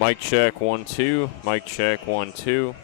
Mic check 1 2. Mic check 1 2.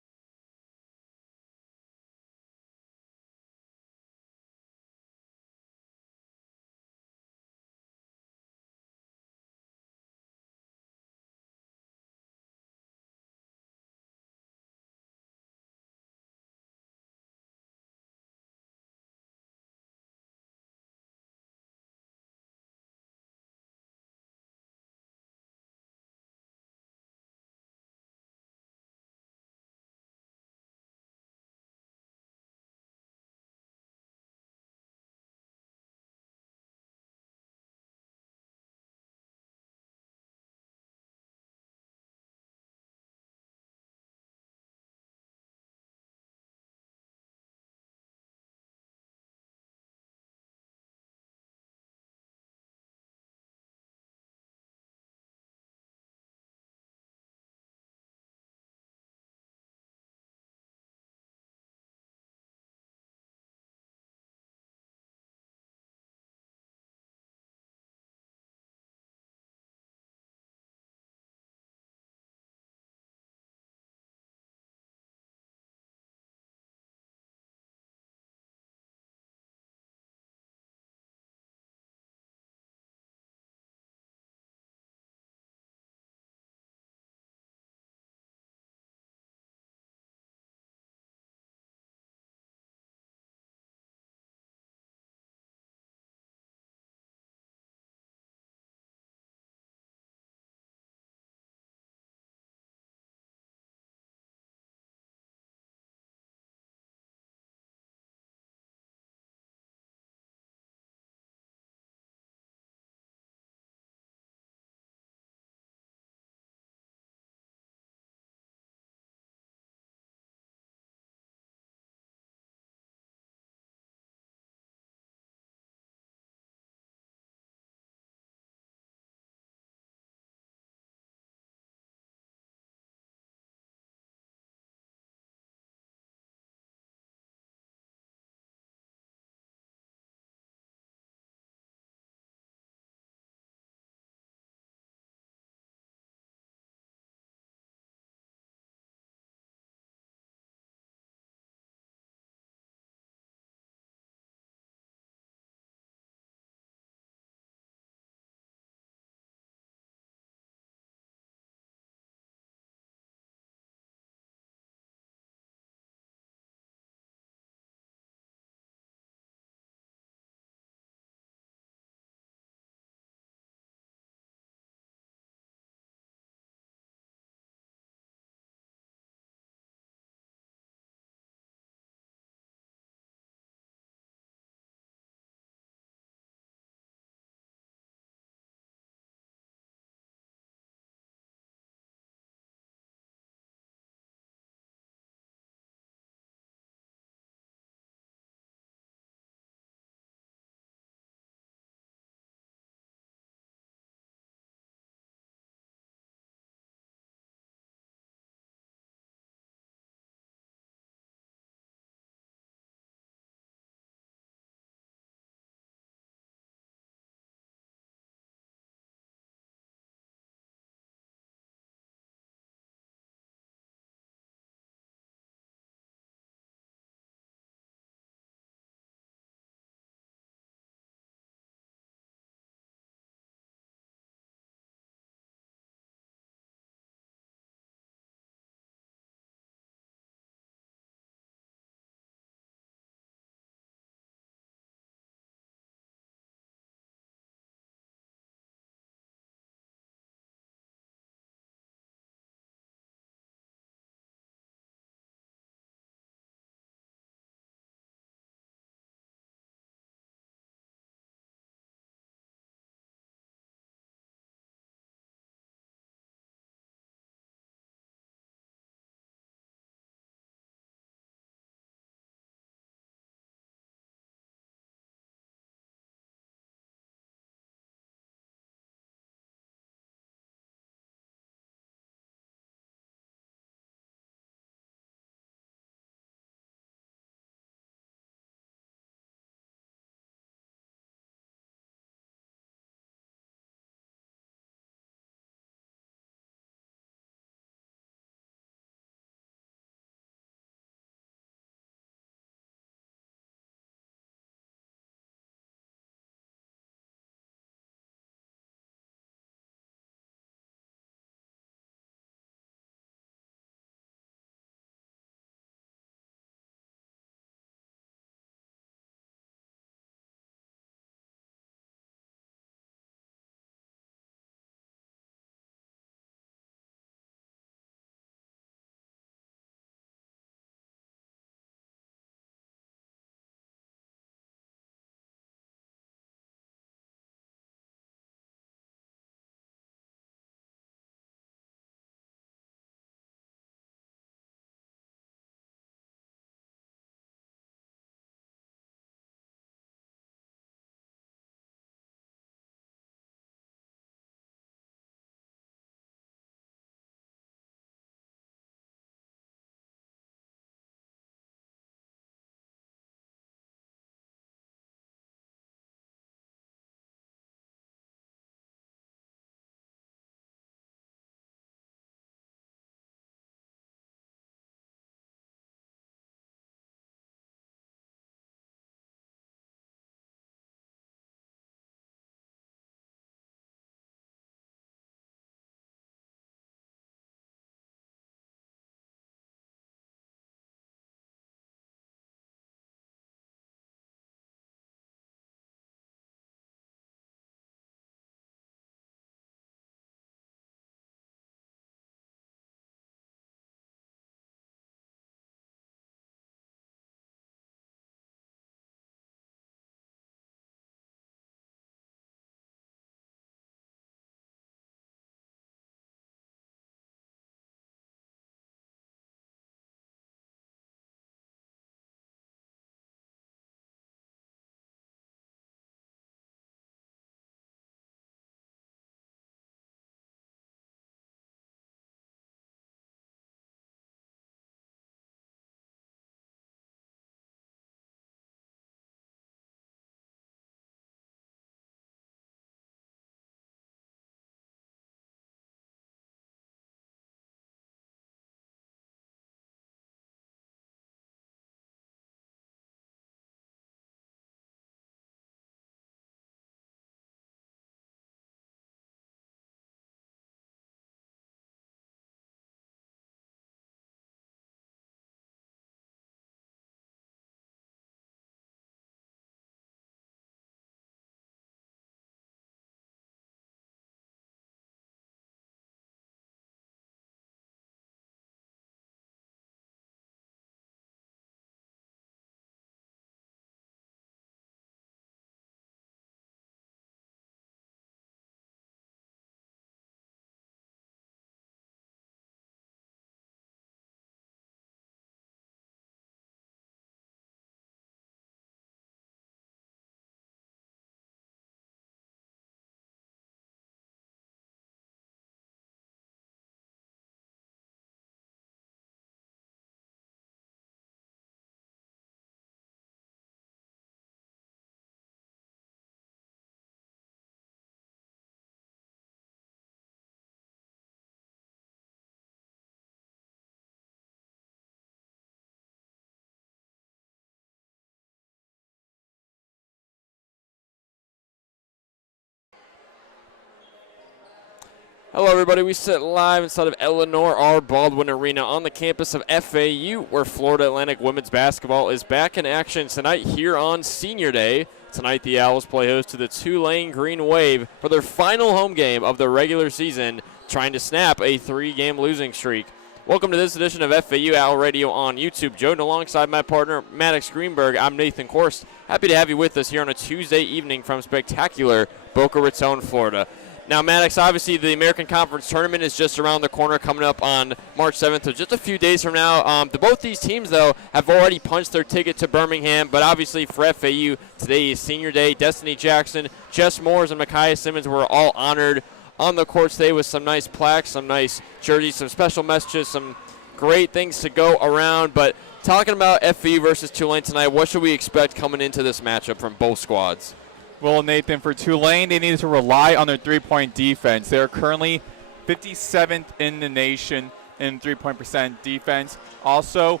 Hello, everybody. We sit live inside of Eleanor R. Baldwin Arena on the campus of FAU, where Florida Atlantic women's basketball is back in action tonight here on Senior Day. Tonight, the Owls play host to the Tulane Green Wave for their final home game of the regular season, trying to snap a 3-game losing streak. Welcome to this edition of FAU Owl Radio on YouTube. Joined alongside my partner, Maddox Greenberg, I'm Nathan Korst. Happy to have you with us here on a Tuesday evening from spectacular Boca Raton, Florida. Now, Maddox, obviously the American Conference Tournament is just around the corner, coming up on March 7th, so just a few days from now. Both these teams, though, have already punched their ticket to Birmingham, but obviously for FAU, today is Senior Day. Destiny Jackson, Jess Moores, and Micaiah Simmons were all honored on the court today with some nice plaques, some nice jerseys, some special messages, some great things to go around. But talking about FAU versus Tulane tonight, what should we expect coming into this matchup from both squads? Well, Nathan, for Tulane, they need to rely on their three-point defense. They are currently 57th in the nation in three-point percent defense. Also,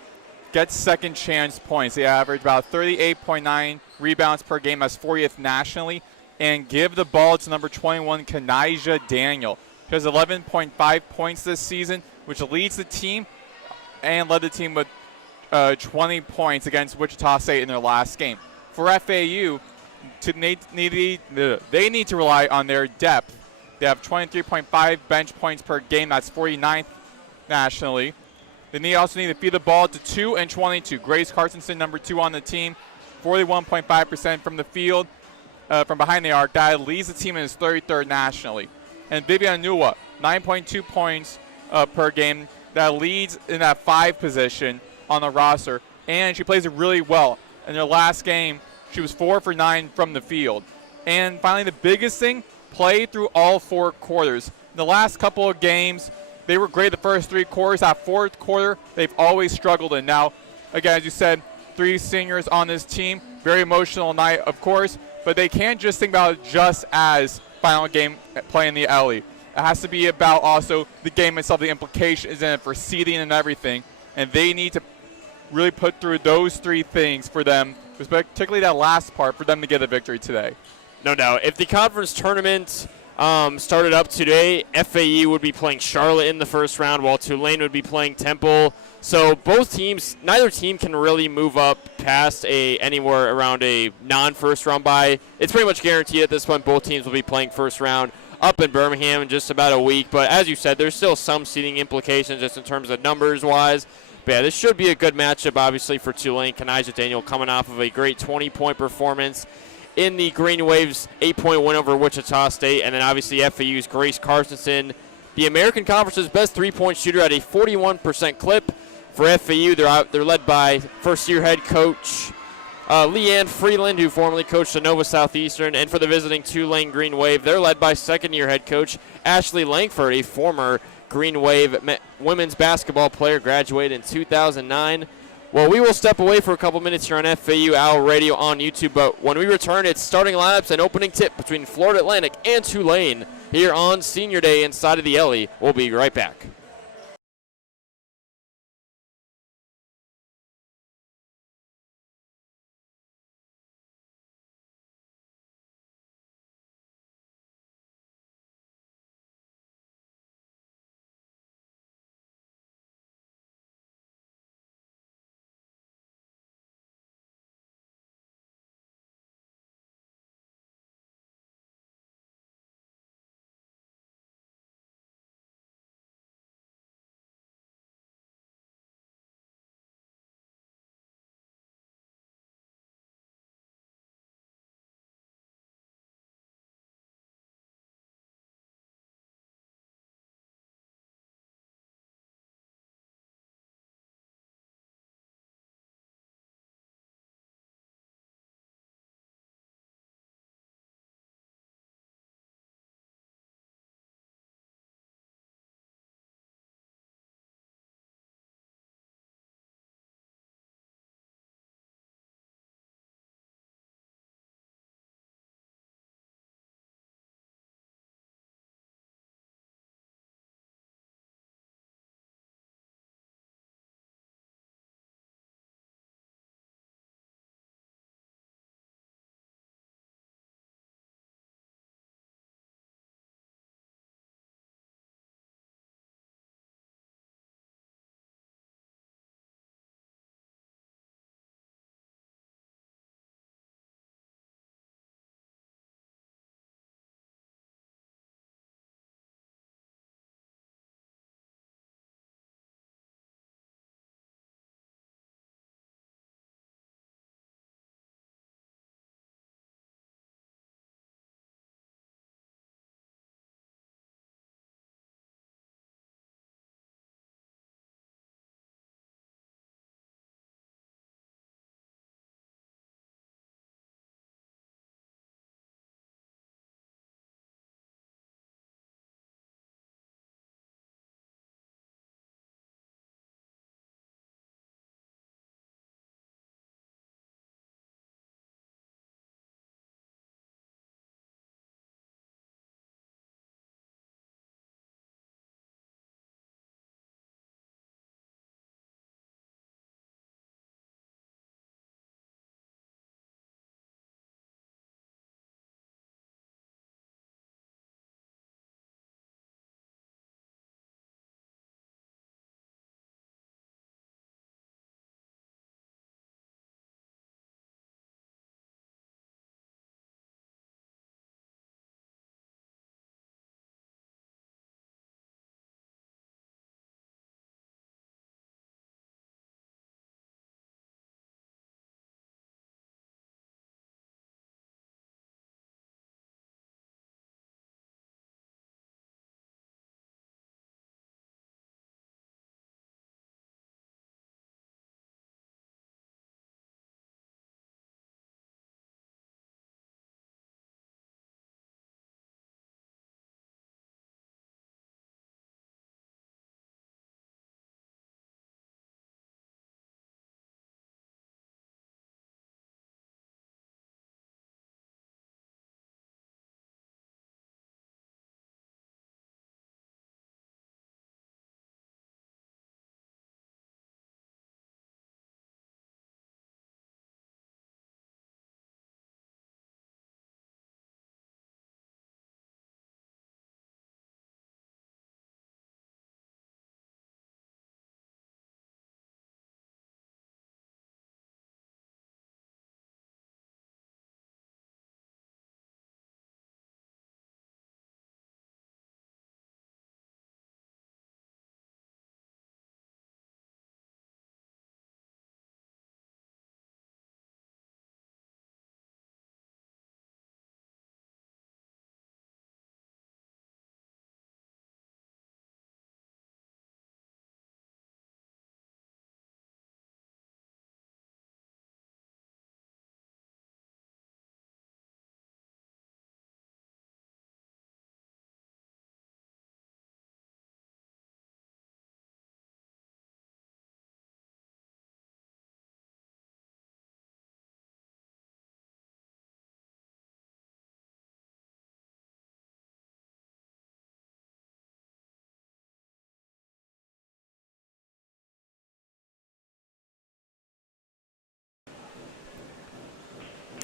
get second chance points. They average about 38.9 rebounds per game. That's 40th nationally. And give the ball to number 21, Kanijah Daniel. She has 11.5 points this season, which leads the team and led the team with 20 points against Wichita State in their last game. For FAU, they need to rely on their depth. They have 23.5 bench points per game. That's 49th nationally. They also need to feed the ball to 2 and 22. Grace Carstensen, number 2 on the team, 41.5% from the field, from behind the arc. That leads the team in his 33rd nationally. And Vivian Nua, 9.2 points per game. That leads in that 5 position on the roster. And she plays it really well. In their last game, she was 4 for 9 from the field. And finally, the biggest thing, play through all 4 quarters. In the last couple of games, they were great the first 3 quarters. That fourth quarter, they've always struggled in. Now, again, as you said, 3 seniors on this team. Very emotional night, of course. But they can't just think about it just as final game playing the Ellie. It has to be about also the game itself, the implications in it for seeding and everything. And they need to really put through those 3 things for them, particularly that last part, for them to get a victory today. No doubt. If the conference tournament started up today, FAU would be playing Charlotte in the first round, while Tulane would be playing Temple. So both teams, neither team can really move up past anywhere around a non-first round bye. It's pretty much guaranteed at this point both teams will be playing first round up in Birmingham in just about a week. But as you said, there's still some seeding implications just in terms of numbers-wise. But yeah, this should be a good matchup, obviously, for Tulane. Kanijah Daniel coming off of a great 20-point performance in the Green Waves' 8-point win over Wichita State. And then, obviously, FAU's Grace Carstensen, the American Conference's best three-point shooter at a 41% clip. For FAU, they're led by first-year head coach Leanne Freeland, who formerly coached the Nova Southeastern. And for the visiting Tulane Green Wave, they're led by second-year head coach Ashley Langford, a former Green Wave women's basketball player, graduated in 2009. Well, we will step away for a couple minutes here on FAU Owl Radio on YouTube, but when we return, it's starting lineups and opening tip between Florida Atlantic and Tulane here on Senior Day inside of the Ellie. We'll be right back.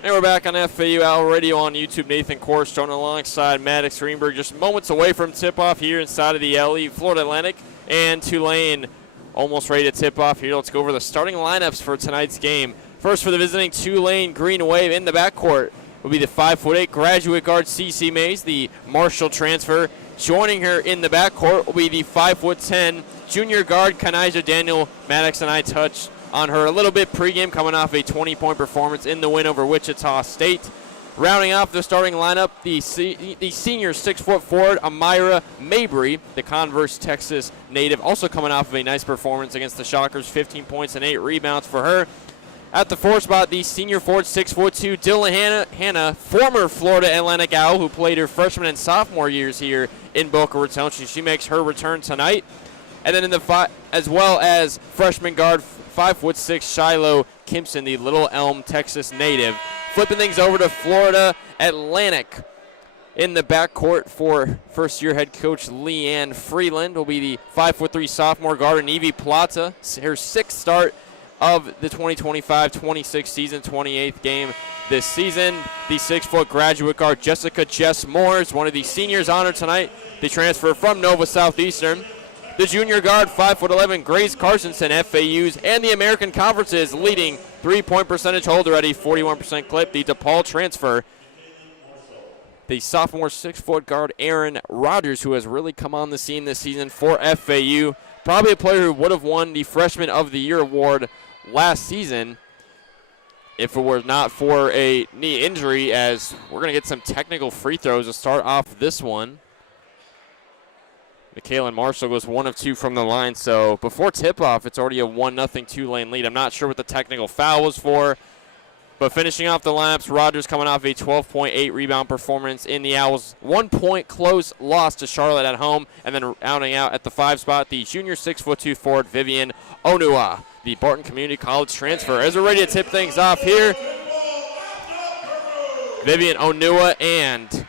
And we're back on FAU Owl Radio on YouTube. Nathan Korst joining alongside Maddox, Greenberg, just moments away from tip-off here inside of the LE. Florida Atlantic and Tulane almost ready to tip off here. Let's go over the starting lineups for tonight's game. First for the visiting Tulane Green Wave in the backcourt will be the 5'8" graduate guard CeCe Mays, the Marshall transfer. Joining her in the backcourt will be the 5'10" junior guard Kanaija Daniel. Maddox and I touched on her a little bit pregame, coming off a 20-point performance in the win over Wichita State. Rounding off the starting lineup, the senior 6-foot forward Amira Mabry, the Converse, Texas native, also coming off of a nice performance against the Shockers, 15 points and 8 rebounds for her. At the 4 spot, the senior forward 6'2" Dylan Hanna, former Florida Atlantic Owl, who played her freshman and sophomore years here in Boca Raton. She makes her return tonight. And then in the as well as freshman guard 5'6" Shiloh Kimpson, the Little Elm, Texas native. Flipping things over to Florida Atlantic in the backcourt for first-year head coach Leanne Freeland will be the 5'3" sophomore guard Evie Plata, her 6th start of the 2025-26 season, 28th game this season. The 6-foot graduate guard Jessica Jess Moore is one of the seniors honored tonight. They transfer from Nova Southeastern. The junior guard, 5'11", Grace Carsonson, FAU's and the American Conference's leading three-point percentage holder at a 41% clip. The DePaul transfer, the sophomore 6-foot guard, Aaron Rodgers, who has really come on the scene this season for FAU. Probably a player who would have won the Freshman of the Year award last season if it were not for a knee injury, as we're going to get some technical free throws to start off this one. Michaela Marshall goes 1 of 2 from the line, so before tip-off, it's already a 1-0 Tulane lead. I'm not sure what the technical foul was for, but finishing off the lineups, Rodgers coming off a 12.8 rebound performance in the Owls' 1-point close loss to Charlotte at home, and then rounding out at the 5 spot, the junior 6'2" forward Vivian Onua, the Barton Community College transfer. As we're ready to tip things off here, Vivian Onua and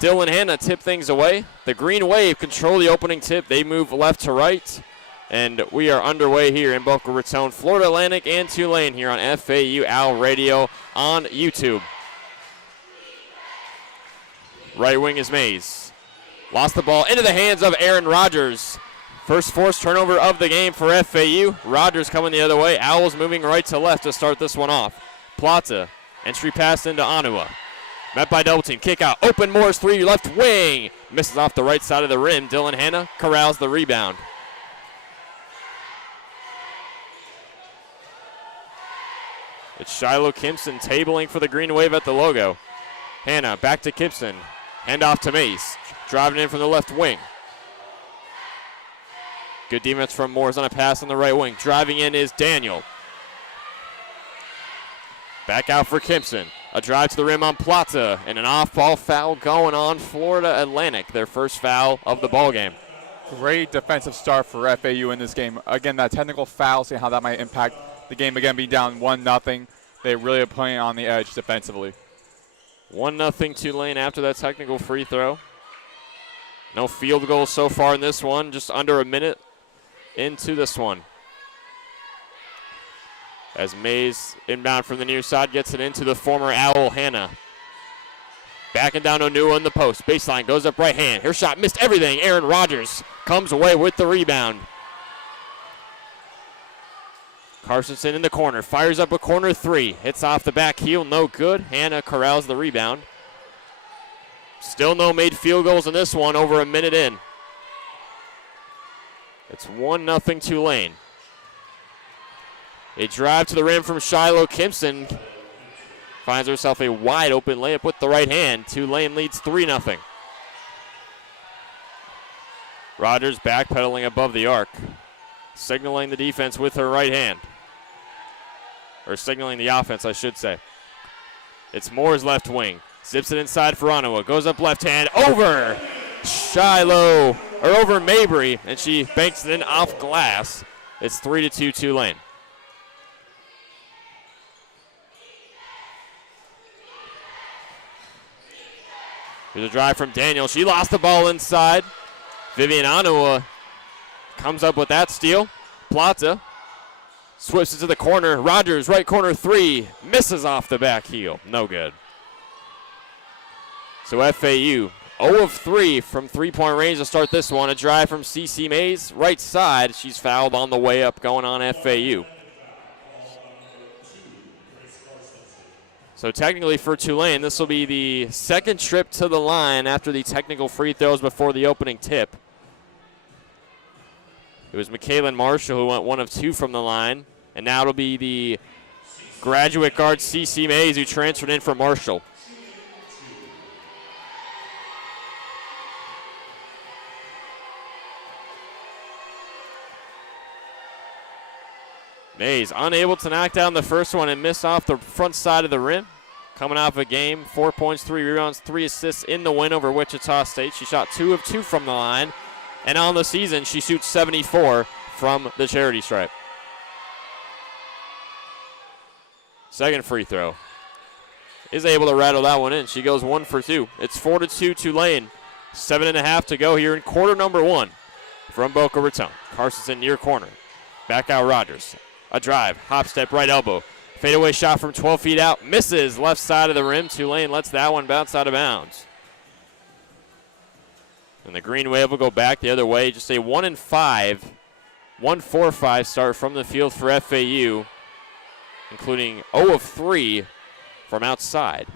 Dylan Hanna tip things away. The Green Wave control the opening tip. They move left to right. And we are underway here in Boca Raton, Florida Atlantic and Tulane here on FAU Owl Radio on YouTube. Right wing is Mays. Lost the ball into the hands of Aaron Rodgers. First forced turnover of the game for FAU. Rodgers coming the other way. Owls moving right to left to start this one off. Plata, entry pass into Onua. Met by double team. Kick out. Open Morris 3 left wing. Misses off the right side of the rim. Dylan Hanna corrals the rebound. It's Shiloh Kimpson tabling for the Green Wave at the logo. Hanna back to Kimpson. Hand off to Mace. Driving in from the left wing. Good defense from Morris on a pass on the right wing. Driving in is Daniel. Back out for Kimpson. A drive to the rim on Plata, and an off-ball foul going on Florida Atlantic, their first foul of the ballgame. Great defensive start for FAU in this game. Again, that technical foul, see how that might impact the game. Again, being down 1-0. They really are playing on the edge defensively. 1-0 Tulane after that technical free throw. No field goals so far in this one, just under a minute into this one. As Mays inbound from the near side gets it into the former Owl, Hanna. Backing down Onua in the post. Baseline goes up right hand. Her shot missed everything. Aaron Rodgers comes away with the rebound. Carsonson in the corner. Fires up a corner 3. Hits off the back heel. No good. Hanna corrals the rebound. Still no made field goals in this one, over a minute in. It's 1-0 Tulane. A drive to the rim from Shiloh Kimpson. Finds herself a wide open layup with the right hand. Tulane leads 3-0. Rodgers backpedaling above the arc. Signaling the defense with her right hand. Or signaling the offense, I should say. It's Moore's left wing. Zips it inside for Onua. Goes up left hand. Over Shiloh, or over Mabry. And she banks it in off glass. It's 3-2 Tulane. Here's a drive from Daniel. She lost the ball inside. Vivian Onua comes up with that steal. Plata Swifts it to the corner. Rogers, right corner three. Misses off the back heel. No good. So FAU 0 of 3 from three-point range to start this one. A drive from CC Mays, right side. She's fouled on the way up, going on FAU. So technically for Tulane, this will be the second trip to the line after the technical free throws before the opening tip. It was McKaylin Marshall who went 1 of 2 from the line. And now it'll be the graduate guard CC Mays who transferred in for Marshall. Mays unable to knock down the first one and miss off the front side of the rim. Coming off a game, 4 points, 3 rebounds, 3 assists in the win over Wichita State. She shot 2 of 2 from the line. And on the season, she shoots 74 from the charity stripe. Second free throw. Is able to rattle that one in. She goes 1 for 2. It's 4-2 Tulane. 7.5 to go here in quarter number 1 from Boca Raton. Carstensen near corner. Back out Rogers. A drive. Hop step right elbow. Fadeaway shot from 12 feet out. Misses left side of the rim. Tulane lets that one bounce out of bounds. And the Green Wave will go back the other way. Just a 1-5, 1-4-5 start from the field for FAU, including 0 of 3 from outside.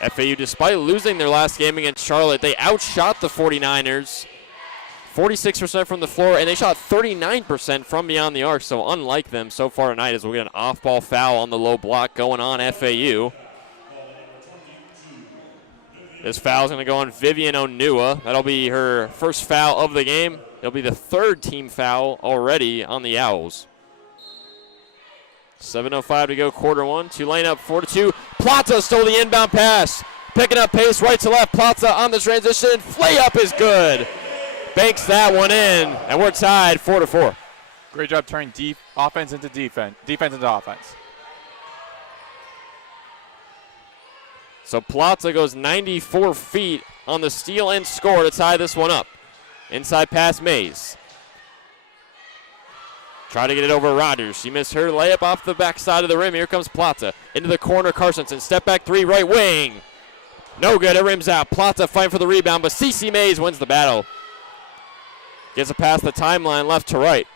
FAU, despite losing their last game against Charlotte, they outshot the 49ers, 46% from the floor, and they shot 39% from beyond the arc. So unlike them so far tonight, as we'll get an off-ball foul on the low block going on FAU. This foul is going to go on Vivian Onua. That'll be her first foul of the game. It'll be the third team foul already on the Owls. 7:05 to go, quarter 1. Tulane up 4-2. Plata stole the inbound pass. Picking up pace right to left. Plata on the transition. Layup is good. Banks that one in, and we're tied 4-4. Great job turning offense into defense into offense. So Plata goes 94 feet on the steal and score to tie this one up. Inside pass Mays. Try to get it over Rogers. She missed her layup off the backside of the rim. Here comes Plata. Into the corner, Carstensen. Step back three, right wing. No good, it rims out. Plata fighting for the rebound, but CC Mays wins the battle. Gets it past the timeline left to right.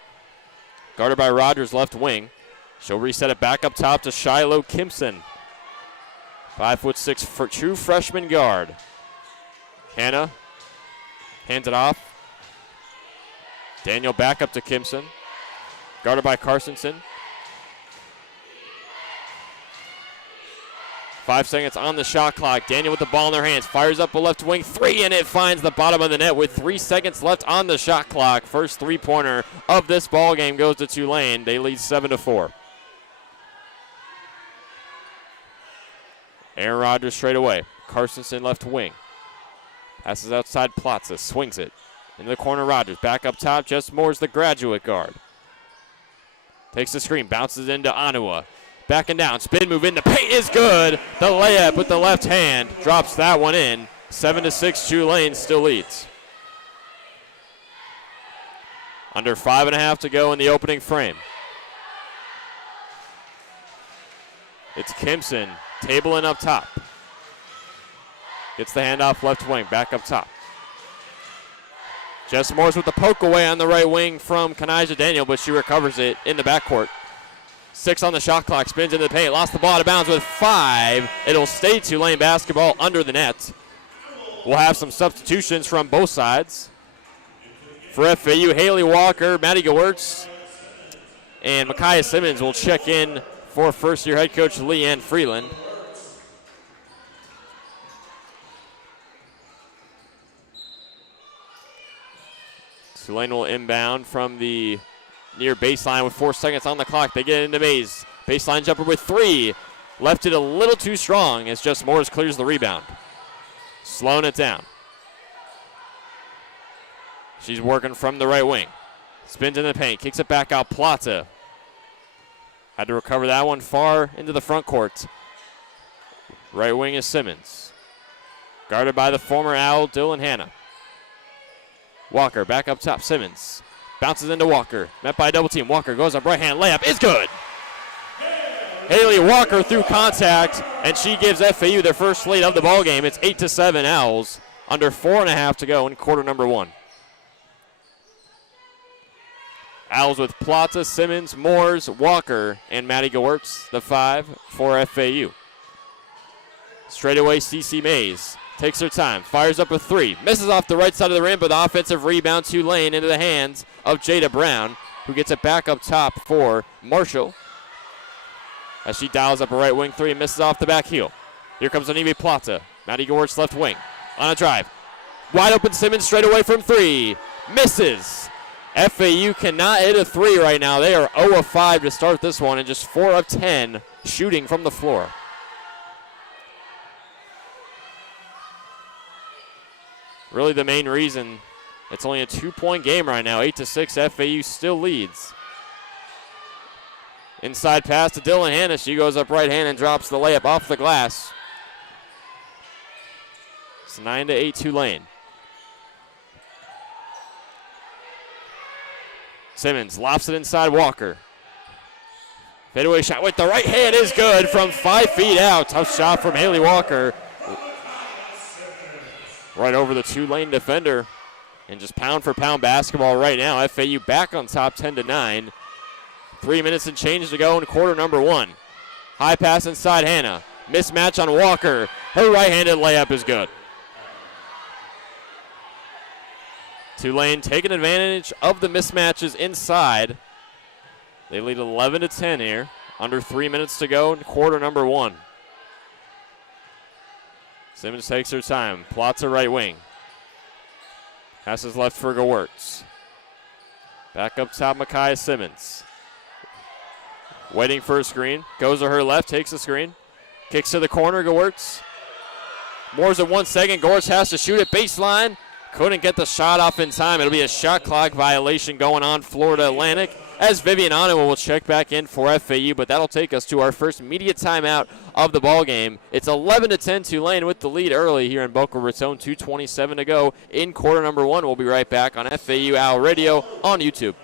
Guarded by Rogers, left wing. She'll reset it back up top to Shiloh Kimpson. 5'6" for true freshman guard. Hannah hands it off. Daniel back up to Kimpson. Guarded by Carstensen. 5 seconds on the shot clock. Daniel with the ball in their hands. Fires up a left wing three, and it finds the bottom of the net with 3 seconds left on the shot clock. First three-pointer of this ball game goes to Tulane. They lead 7-4. Aaron Rodgers straight away. Carstensen left wing. Passes outside Plata. Swings it. Into the corner Rodgers. Back up top. Jess Moore's the graduate guard. Takes the screen. Bounces into Onua. Backing down. Spin move in. The paint is good. The layup with the left hand. Drops that one in. 7-6. Tulane still leads. Under 5.5 to go in the opening frame. It's Kimpson. Tabling up top. Gets the handoff left wing. Back up top. Jess Morris with the poke away on the right wing from Kanaja Daniel, but she recovers it in the backcourt. 6 on the shot clock. Spins into the paint. Lost the ball out of bounds with 5. It'll stay Tulane basketball under the net. We'll have some substitutions from both sides. For FAU, Haley Walker, Maddie Gewurz, and Micaiah Simmons will check in for first-year head coach Leanne Freeland. Tulane will inbound from the near baseline with 4 seconds on the clock. They get into Mays. Baseline jumper with 3. Left it a little too strong as Jess Morris clears the rebound. Slowing it down. She's working from the right wing. Spins in the paint. Kicks it back out. Plata. Had to recover that one far into the front court. Right wing is Simmons. Guarded by the former Owl, Dylan Hannah. Walker back up top. Simmons bounces into Walker. Met by a double team. Walker goes up right hand. Layup is good. Haley Walker through contact, and she gives FAU their first lead of the ball game. It's 8-7 Owls. Under 4.5 to go in quarter number 1. Owls with Plata, Simmons, Moores, Walker, and Maddie Gewurz, the 5 for FAU. Straightaway CC Mays takes her time, fires up a 3, misses off the right side of the rim, but the offensive rebound Tulane into the hands of Jada Brown, who gets it back up top for Marshall. As she dials up a right wing 3 and misses off the back heel. Here comes Anivi Plata. Maddie Gewurz left wing on a drive. Wide open Simmons straight away from 3. Misses. FAU cannot hit a 3 right now. They are 0 of 5 to start this one and just 4 of 10 shooting from the floor. Really the main reason. It's only a 2-point game right now. 8-6, FAU still leads. Inside pass to Dylan Hanna. She goes up right hand and drops the layup off the glass. It's 9-8 Tulane. Simmons lofts it inside Walker. Fadeaway shot with the right hand is good from 5 feet out. Tough shot from Haley Walker. Right over the Tulane defender. And just pound for pound basketball right now. FAU back on top 10-9. 3 minutes and change to go in quarter number 1. High pass inside Hannah. Mismatch on Walker. Her right-handed layup is good. Tulane taking advantage of the mismatches inside. They lead 11-10 here. Under 3 minutes to go in quarter number 1. Simmons takes her time. Plots her right wing. Passes left for Gewurz. Back up top, Micaiah Simmons. Waiting for a screen. Goes to her left, takes the screen. Kicks to the corner, Gewurz. Moore's at 1 second. Gewurz has to shoot it baseline. Couldn't get the shot off in time. It'll be a shot clock violation going on Florida Atlantic as Vivian Ottawa will check back in for FAU, but that'll take us to our first media timeout of the ball game. It's 11-10 Tulane with the lead early here in Boca Raton. 2:27 to go in quarter number 1. We'll be right back on FAU Owl Radio on YouTube.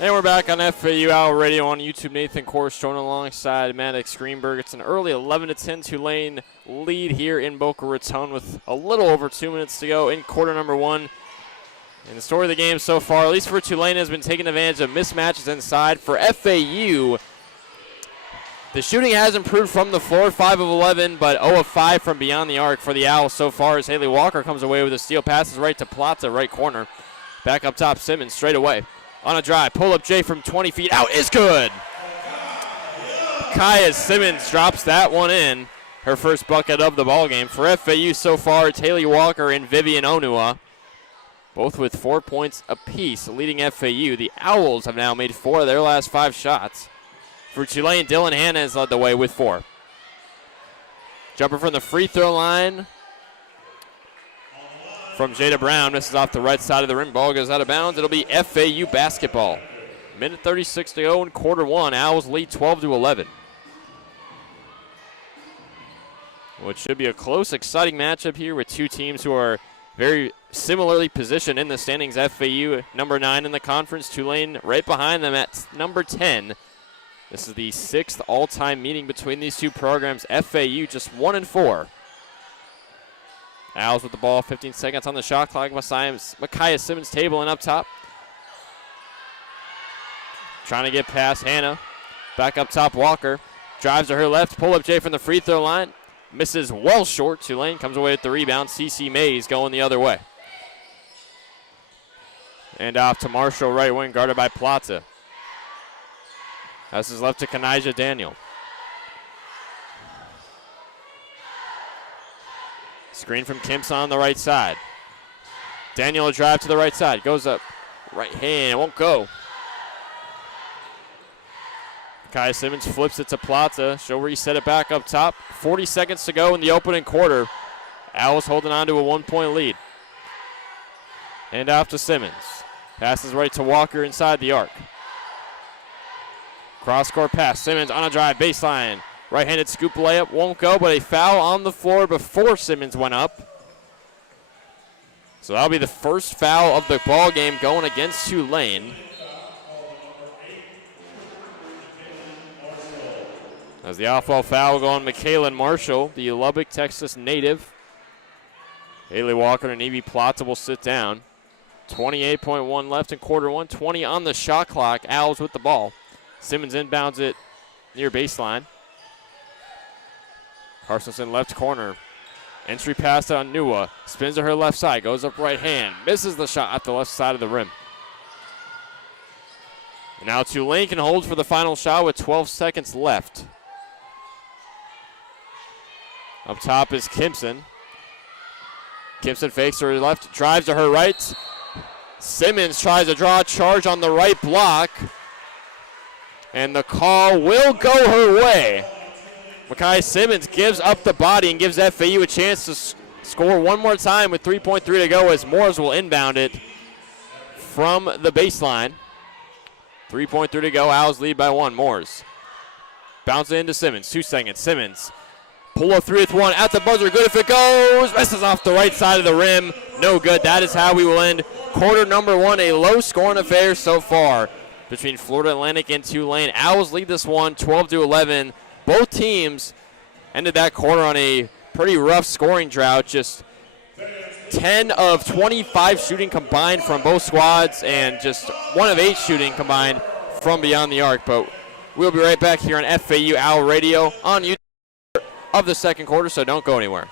And we're back on FAU Owl Radio on YouTube. Nathan Korst joining alongside Maddox Greenberg. It's an early 11-10 Tulane lead here in Boca Raton with a little over 2 minutes to go in quarter number one. And the story of the game so far, at least for Tulane, has been taking advantage of mismatches inside. For FAU, the shooting has improved from the floor, 5 of 11, but 0 of 5 from beyond the arc for the Owls so far as Haley Walker comes away with a steal. Passes right to Plata, right corner. Back up top, Simmons straight away. On a drive, pull-up J from 20 feet out is good. Kaya Simmons drops that one in. Her first bucket of the ballgame. For FAU so far, it's Haley Walker and Vivian Onua, both with 4 points apiece, leading FAU. The Owls have now made 4 of their last 5 shots. For Tulane, Dylan Hanna has led the way with 4. Jumper from the free throw line from Jada Brown, misses off the right side of the rim. Ball goes out of bounds. It'll be FAU basketball. Minute 36 to go in quarter one. Owls lead 12-11. Which should be a close, exciting matchup here with two teams who are very similarly positioned in the standings. FAU number 9 in the conference. Tulane right behind them at number 10. This is the 6th all-time meeting between these two programs. FAU just 1-4. Owls with the ball, 15 seconds on the shot clock. Micaiah Simmons tabling up top. Trying to get past Hannah. Back up top, Walker. Drives to her left, pull-up J from the free throw line. Misses well short. Tulane comes away with the rebound. CeCe Mays going the other way. And off to Marshall, right wing, guarded by Plata. This is left to Kanijah Daniel. Screen from Kimson on the right side. Daniel a drive to the right side. Goes up. Right hand. Won't go. Kai Simmons flips it to Plata. She'll reset it back up top. 40 seconds to go in the opening quarter. Owls holding on to a 1-point lead. And off to Simmons. Passes right to Walker inside the arc. Cross-court pass. Simmons on a drive. Baseline. Right-handed scoop layup. Won't go, but a foul on the floor before Simmons went up. So that'll be the first foul of the ball game going against Tulane. As the off-ball foul will go on Michaela Marshall, the Lubbock, Texas native. Haley Walker and Evie Plata will sit down. 28.1 left in quarter one. 20 on the shot clock. Owls with the ball. Simmons inbounds it near baseline. Carstensen left corner. Entry pass on Nua. Spins to her left side. Goes up right hand. Misses the shot at the left side of the rim. And now Tulane can hold for the final shot with 12 seconds left. Up top is Kimson. Kimson fakes to her left. Drives to her right. Simmons tries to draw a charge on the right block. And the call will go her way. Makai Simmons gives up the body and gives FAU a chance to score one more time with 3.3 to go as Moores will inbound it from the baseline. 3.3 to go. Owls lead by 1. Moores bounces into Simmons. 2 seconds. Simmons pull up 3 with 1 at the buzzer. Good if it goes. Misses off the right side of the rim. No good. That is how we will end quarter number one. A low-scoring affair so far between Florida Atlantic and Tulane. Owls lead this one 12-11. Both teams ended that quarter on a pretty rough scoring drought. Just 10 of 25 shooting combined from both squads and just 1 of 8 shooting combined from beyond the arc. But we'll be right back here on FAU Owl Radio on YouTube of the second quarter, so don't go anywhere.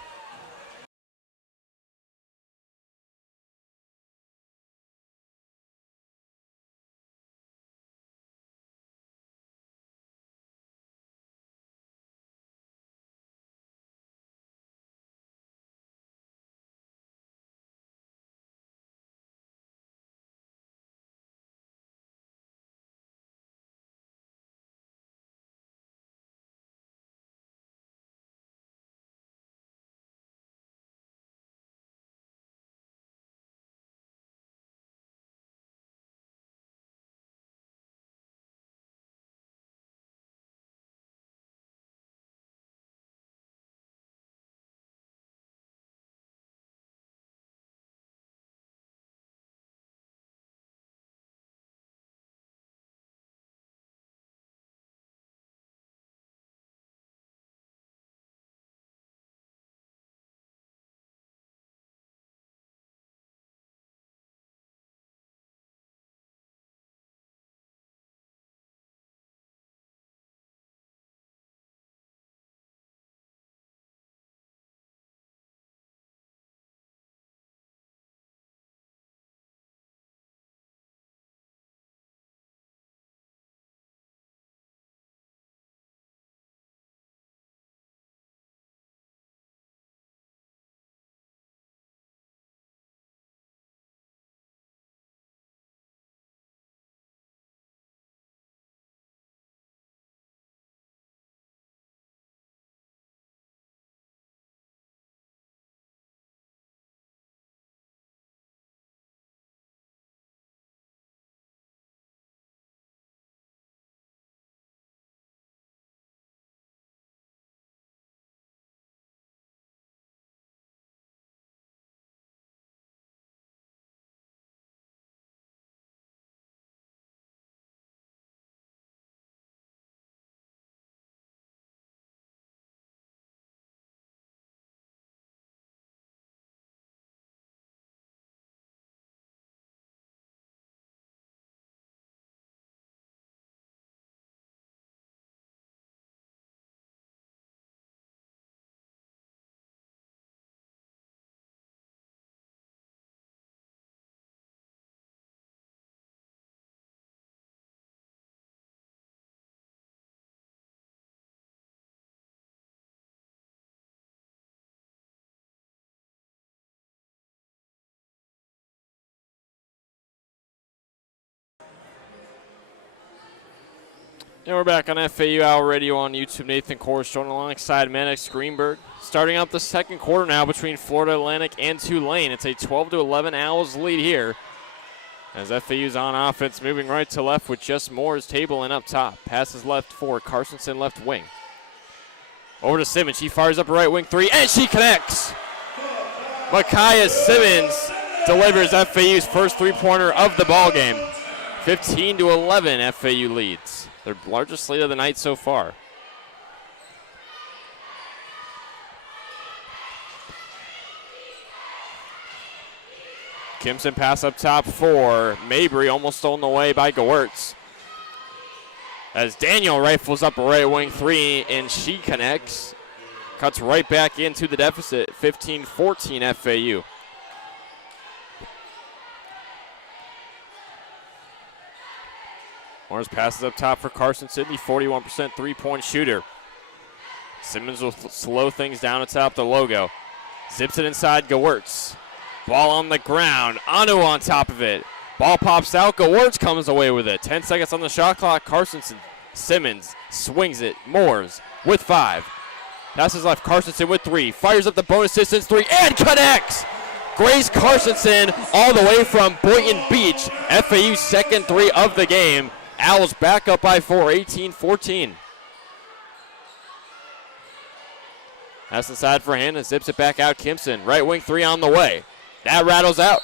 And we're back on FAU Owl Radio on YouTube. Nathan Korst joined alongside Maddox Greenberg. Starting out the second quarter now between Florida Atlantic and Tulane. It's a 12-11 Owls lead here. As FAU's on offense, moving right to left with just Moore's tabling up top. Passes left for Carstensen, left wing. Over to Simmons. She fires up right wing three, and she connects. Micaiah Simmons delivers FAU's first three-pointer of the ball game. 15-11 FAU leads. Their largest lead of the night so far. Kimson pass up top for Mabry, almost stolen away by Gewurz. As Daniel rifles up a right wing three, and she connects. Cuts right back into the deficit, 15-14 FAU. Morris passes up top for Carson Sidney, 41% three-point shooter. Simmons will slow things down atop the logo. Zips it inside Gewurz. Ball on the ground. Anu on top of it. Ball pops out. Gewurz comes away with it. 10 seconds on the shot clock. Carstensen. Simmons swings it. Moores with 5. Passes left. Carstensen with 3. Fires up the bonus distance 3 and connects. Grace Carstensen all the way from Boynton Beach. FAU's second 3 of the game. Owls back up by 4, 18-14. Pass inside for Hannah. Zips it back out. Kimson. Right wing 3 on the way. That rattles out.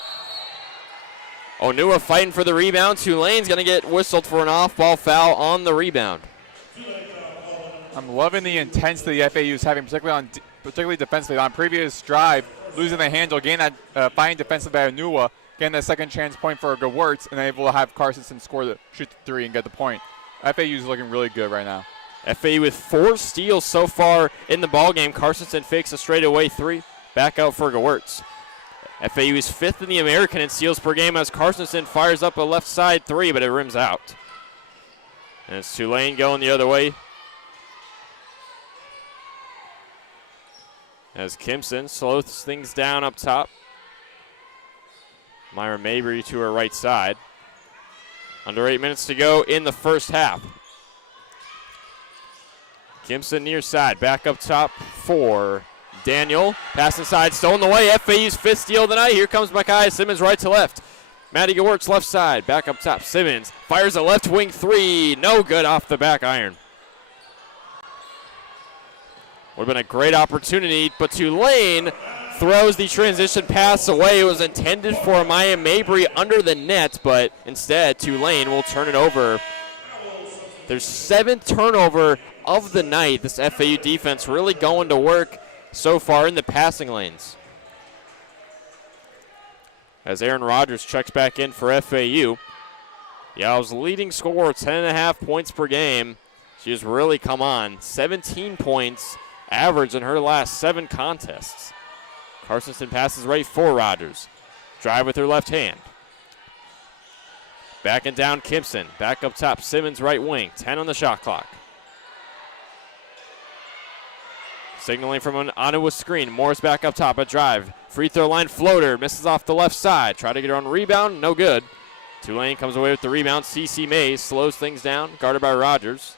Onua fighting for the rebound. Tulane's going to get whistled for an off-ball foul on the rebound. I'm loving the intensity FAU's having, particularly defensively. On previous drive, losing the handle, getting that fine defensive by Onua, getting that second chance point for Gewurz, and able to have Carstensen shoot the 3 and get the point. FAU's looking really good right now. FAU with 4 steals so far in the ballgame. Carstensen fakes a straightaway 3. Back out for Gewurz. FAU is 5th in the American in steals per game as Carstensen fires up a left side 3, but it rims out. And it's Tulane going the other way. As Kimson slows things down up top. Myra Mabry to her right side. Under 8 minutes to go in the first half. Kimson near side, back up top for Daniel. Pass inside, stolen away. FAU's 5th steal of the night. Here comes Micaiah Simmons right to left. Maddie Gewurz left side, back up top. Simmons fires a left wing 3. No good off the back iron. Would have been a great opportunity, but Tulane throws the transition pass away. It was intended for Maya Mabry under the net, but instead Tulane will turn it over. Their 7th turnover of the night. This FAU defense really going to work so far in the passing lanes. As Aaron Rodgers checks back in for FAU. The Owls' leading scorer, 10.5 points per game. She has really come on. 17 points average in her last 7 contests. Carstensen passes right for Rodgers. Drive with her left hand. Back and down Kimson. Back up top, Simmons right wing. 10 on the shot clock. Signaling from an Ottawa screen. Morris back up top, a drive. Free throw line floater. Misses off the left side. Try to get her on rebound. No good. Tulane comes away with the rebound. CeCe Mays slows things down. Guarded by Rodgers.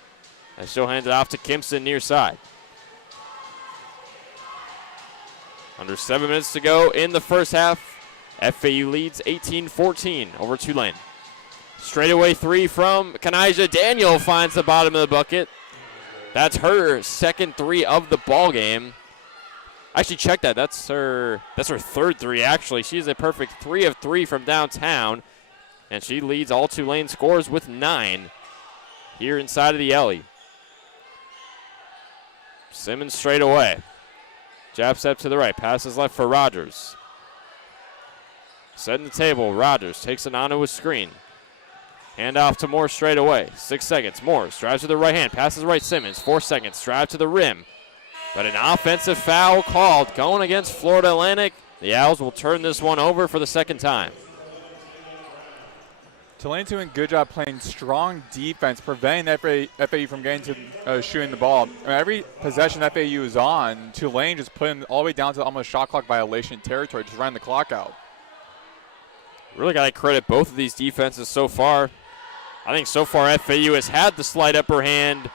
And she'll hand it off to Kimson near side. Under 7 minutes to go in the first half. FAU leads 18-14 over Tulane. Straightaway 3 from Kanijah. Daniel finds the bottom of the bucket. That's her second 3 of the ball game. Actually, check that. That's her 3rd 3, actually. She's a perfect 3 of 3 from downtown. And she leads all Tulane scores with 9 here inside of the alley. Simmons straight away. Jab step to the right. Passes left for Rodgers. Setting the table. Rodgers takes it onto a screen. Hand off to Morris straight away. 6 seconds. Morris drives to the right hand. Passes right Simmons. 4 seconds. Drive to the rim. But an offensive foul called going against Florida Atlantic. The Owls will turn this one over for the second time. Tulane's doing a good job playing strong defense, preventing FAU from getting to shooting the ball. I mean, every possession FAU is on, Tulane just putting all the way down to almost shot clock violation territory, just running the clock out. Really got to credit both of these defenses so far. I think so far FAU has had the slight upper hand,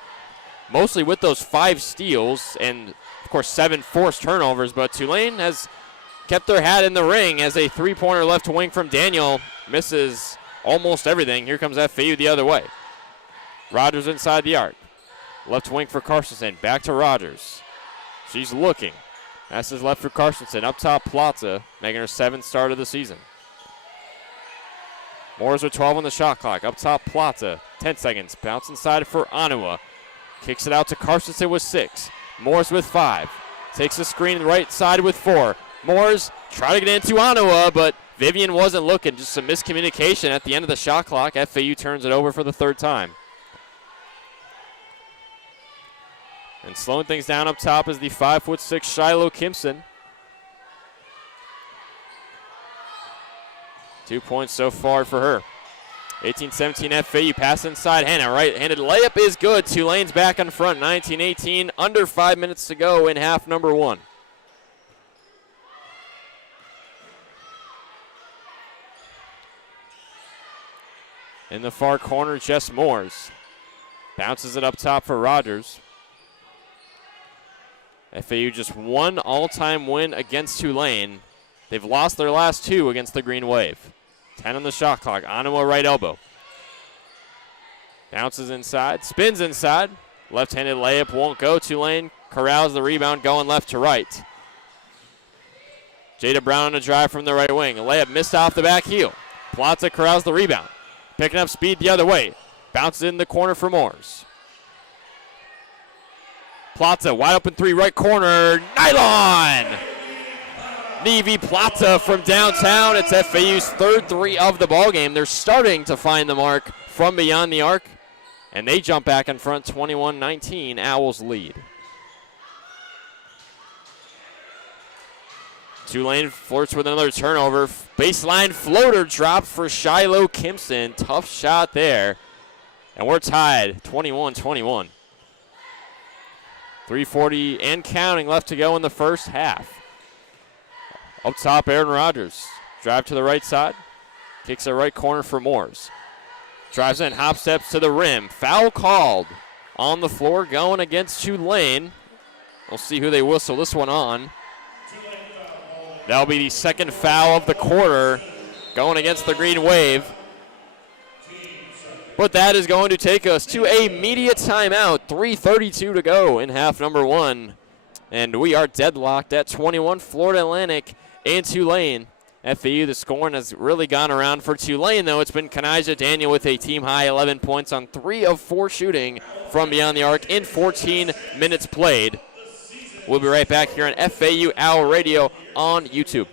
mostly with those 5 steals and, of course, 7 forced turnovers. But Tulane has kept their hat in the ring as a 3-pointer left wing from Daniel misses almost everything. Here comes FAU the other way. Rogers inside the arc. Left wing for Carstensen. Back to Rogers. She's looking. Passes left for Carstensen. Up top, Plaza, making her 7th start of the season. Moores with 12 on the shot clock. Up top, Plaza. 10 seconds. Bounce inside for Anua. Kicks it out to Carstensen with 6. Moores with 5. Takes the screen right side with 4. Moores try to get into Anua, but Vivian wasn't looking. Just some miscommunication at the end of the shot clock. FAU turns it over for the 3rd time. And slowing things down up top is the 5'6" Shiloh Kimpson. 2 points so far for her. 18-17 FAU, pass inside Hannah. Right-handed layup is good. Tulane's back in front. 19-18, under 5 minutes to go in half number 1. In the far corner, Jess Moores. Bounces it up top for Rogers. FAU just one all-time win against Tulane. They've lost their last 2 against the Green Wave. 10 on the shot clock. Anua right elbow. Bounces inside. Spins inside. Left-handed layup won't go. Tulane corrals the rebound going left to right. Jada Brown on a drive from the right wing. A layup missed off the back heel. Plaza corrals the rebound. Picking up speed the other way. Bounces in the corner for Moores. Plaza, wide open 3, right corner, nylon! Nevi Plaza from downtown. It's FAU's 3rd 3 of the ballgame. They're starting to find the mark from beyond the arc, and they jump back in front, 21-19, Owls lead. Tulane flirts with another turnover. Baseline floater drop for Shiloh Kimpson. Tough shot there, and we're tied, 21-21. 3:40 and counting left to go in the first half. Up top, Aaron Rogers. Drive to the right side. Kicks it right corner for Moores. Drives in, hop steps to the rim. Foul called on the floor going against Tulane. We'll see who they whistle this one on. That'll be the 2nd foul of the quarter going against the Green Wave. But that is going to take us to a media timeout. 3:32 to go in half number 1. And we are deadlocked at 21. Florida Atlantic and Tulane. FAU, the scoring has really gone around for Tulane, though. It's been Kanijah Daniel with a team-high 11 points on 3 of 4 shooting from beyond the arc in 14 minutes played. We'll be right back here on FAU Owl Radio on YouTube.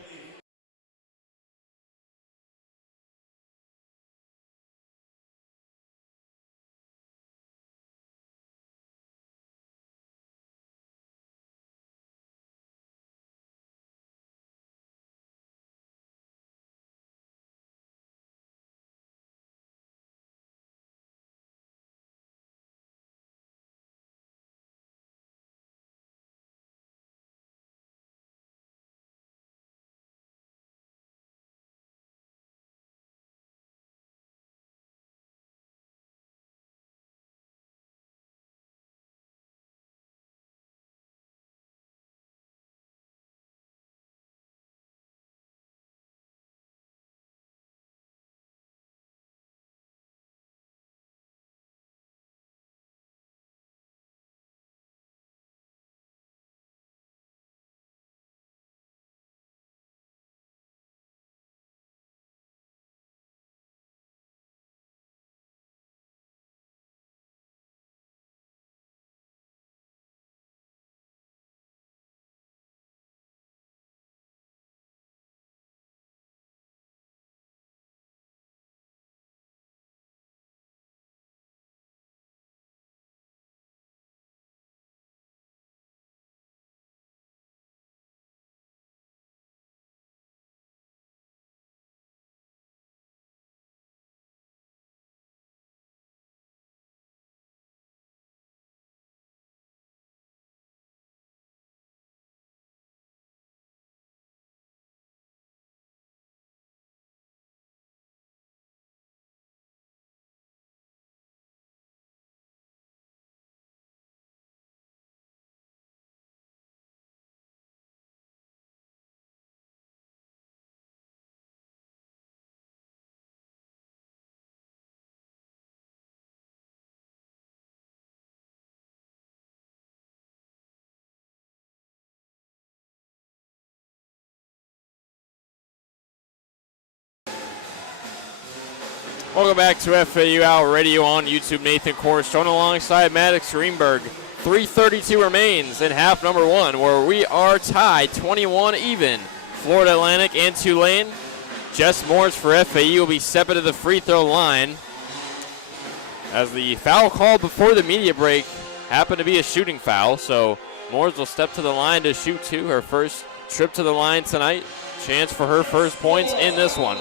Welcome back to FAU Hour Radio on YouTube. Nathan Korst on alongside Maddox Greenberg. 3:32 remains in half number one, where we are tied 21 even. Florida Atlantic and Tulane. Jess Morris for FAU will be stepping to the free throw line, as the foul called before the media break happened to be a shooting foul. So Morris will step to the line to shoot two. Her first trip to the line tonight. Chance for her first points in this one.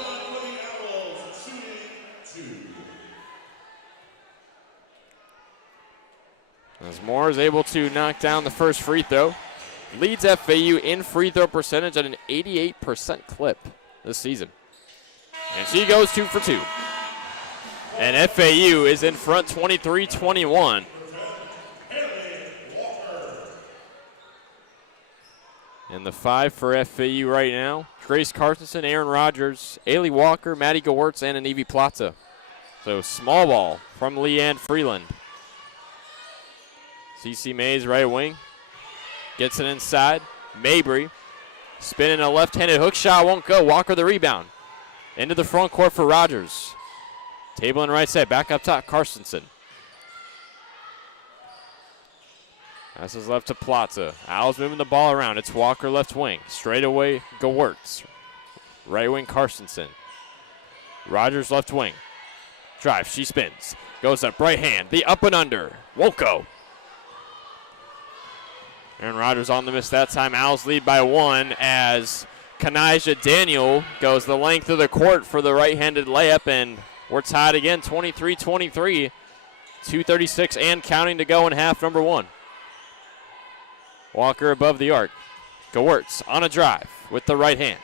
As Moore is able to knock down the first free throw, leads FAU in free throw percentage at an 88% clip this season. And she goes 2 for 2. And FAU is in front 23-21. And the 5 for FAU right now, Grace Carstensen, Aaron Rogers, Ailey Walker, Maddie Gewurz, and Anivi Plata. So small ball from Leanne Freeland. CC Mays, right wing, gets it inside. Mabry spinning a left-handed hook shot, won't go. Walker the rebound. Into the front court for Rogers. Table and right side, back up top, Carstensen. Passes left to Plata. Owls moving the ball around. It's Walker left wing. Straight away, Gewurz. Right wing, Carstensen. Rogers left wing. Drive, she spins. Goes up, right hand. The up and under. Won't go. Aaron Rodgers on the miss that time. Owls lead by 1 as Kanaja Daniel goes the length of the court for the right-handed layup, and we're tied again, 23-23. 2:36 and counting to go in half number one. Walker above the arc. Gewurz on a drive with the right hand.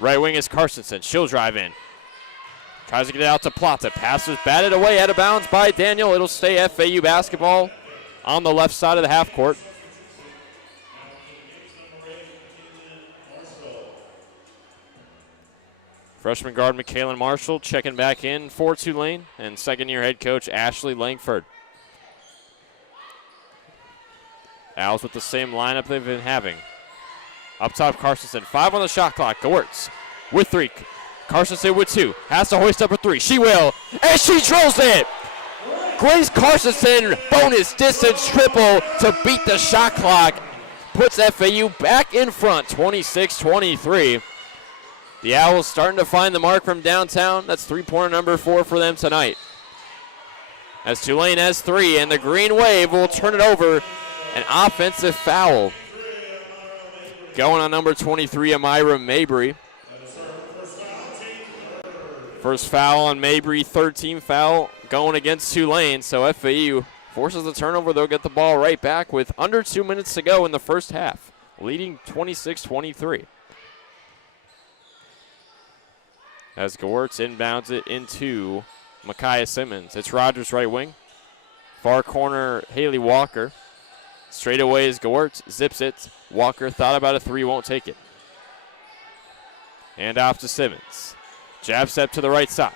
Right wing is Carstensen. She'll drive in. Tries to get it out to Plata. Passes batted away out of bounds by Daniel. It'll stay FAU basketball on the left side of the half court. Freshman guard McKaylin Marshall checking back in for Tulane, and second-year head coach Ashley Langford. Owls with the same lineup they've been having. Up top, Carstensen. 5 on the shot clock. Gewurz with 3. Carstensen with 2. Has to hoist up a 3. She will, and she drills it! Grace Carstensen, bonus distance triple to beat the shot clock. Puts FAU back in front, 26-23. The Owls starting to find the mark from downtown. That's three-pointer number 4 for them tonight. As Tulane has 3, and the Green Wave will turn it over. An offensive foul going on number 23, Amira Mabry. First foul on Mabry, third team foul going against Tulane. So FAU forces the turnover. They'll get the ball right back with under 2 minutes to go in the first half, leading 26-23. As Gewurz inbounds it into Micaiah Simmons. It's Rogers right wing. Far corner, Haley Walker. Straight away is Gewurz, zips it. Walker thought about a 3, won't take it. Hand off to Simmons. Jab step to the right side.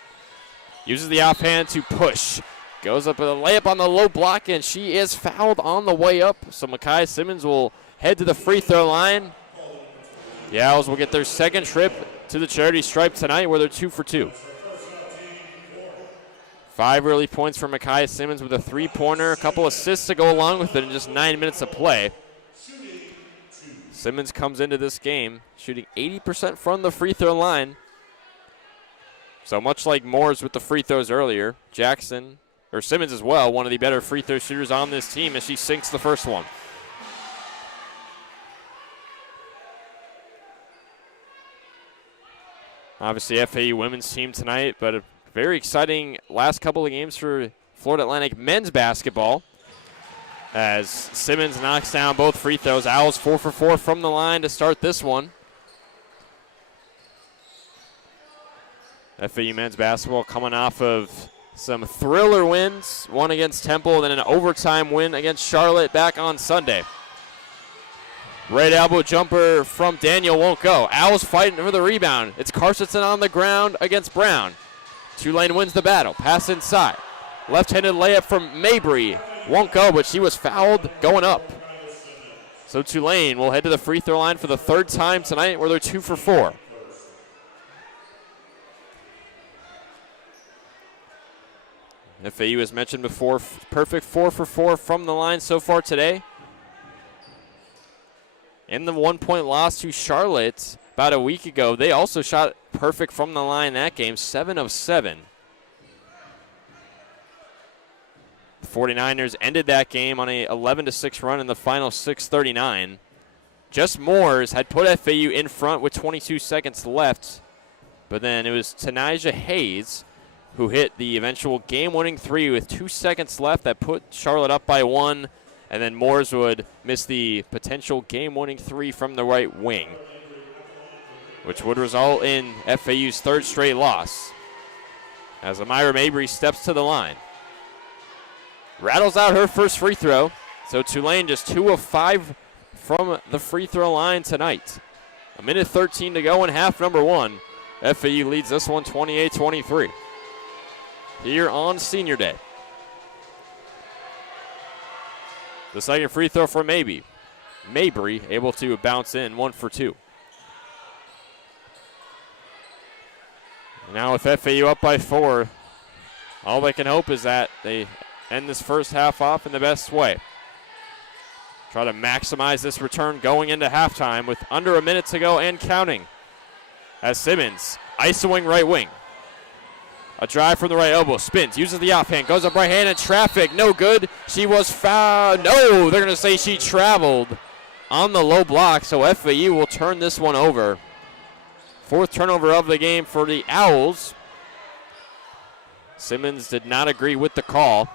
Uses the offhand to push. Goes up with a layup on the low block, and she is fouled on the way up. So Micaiah Simmons will head to the free throw line. The Owls will get their second trip to the charity stripe tonight, where they're 2 for 2. 5 early points for Micaiah Simmons with a 3-pointer, a couple assists to go along with it in just 9 minutes of play. Simmons comes into this game shooting 80% from the free throw line. So much like Moore's with the free throws earlier, Simmons as well, one of the better free throw shooters on this team, as she sinks the first one. Obviously, FAU women's team tonight, but a very exciting last couple of games for Florida Atlantic men's basketball, as Simmons knocks down both free throws. Owls 4 for 4 from the line to start this one. FAU men's basketball coming off of some thriller wins, one against Temple, then an overtime win against Charlotte back on Sunday. Right elbow jumper from Daniel won't go. Owls fighting for the rebound. It's Carstensen on the ground against Brown. Tulane wins the battle. Pass inside. Left-handed layup from Mabry. Won't go, but she was fouled going up. So Tulane will head to the free throw line for the third time tonight, where they're 2 for 4. FAU, as mentioned before, perfect 4 for 4 from the line so far today. In the 1-point loss to Charlotte about a week ago, they also shot perfect from the line that game, 7 of 7. The 49ers ended that game on a 11-6 run in the final 6:39. Just Moores had put FAU in front with 22 seconds left, but then it was Tanijah Hayes who hit the eventual game-winning 3 with 2 seconds left that put Charlotte up by 1, and then Moores would miss the potential game-winning 3 from the right wing, which would result in FAU's 3rd straight loss as Amira Mabry steps to the line. Rattles out her first free throw, so Tulane just 2 of 5 from the free throw line tonight. A minute 13 to go in half number 1. FAU leads this one 28-23 here on Senior Day. The second free throw for Mabry able to bounce in 1 for 2. Now with FAU up by 4, all they can hope is that they end this first half off in the best way. Try to maximize this return going into halftime with under a minute to go and counting. As Simmons, isoing right wing. A drive from the right elbow, spins, uses the offhand, goes up right hand in traffic, no good. She was fouled. No, they're going to say she traveled on the low block, so FAU will turn this one over. 4th turnover of the game for the Owls. Simmons did not agree with the call.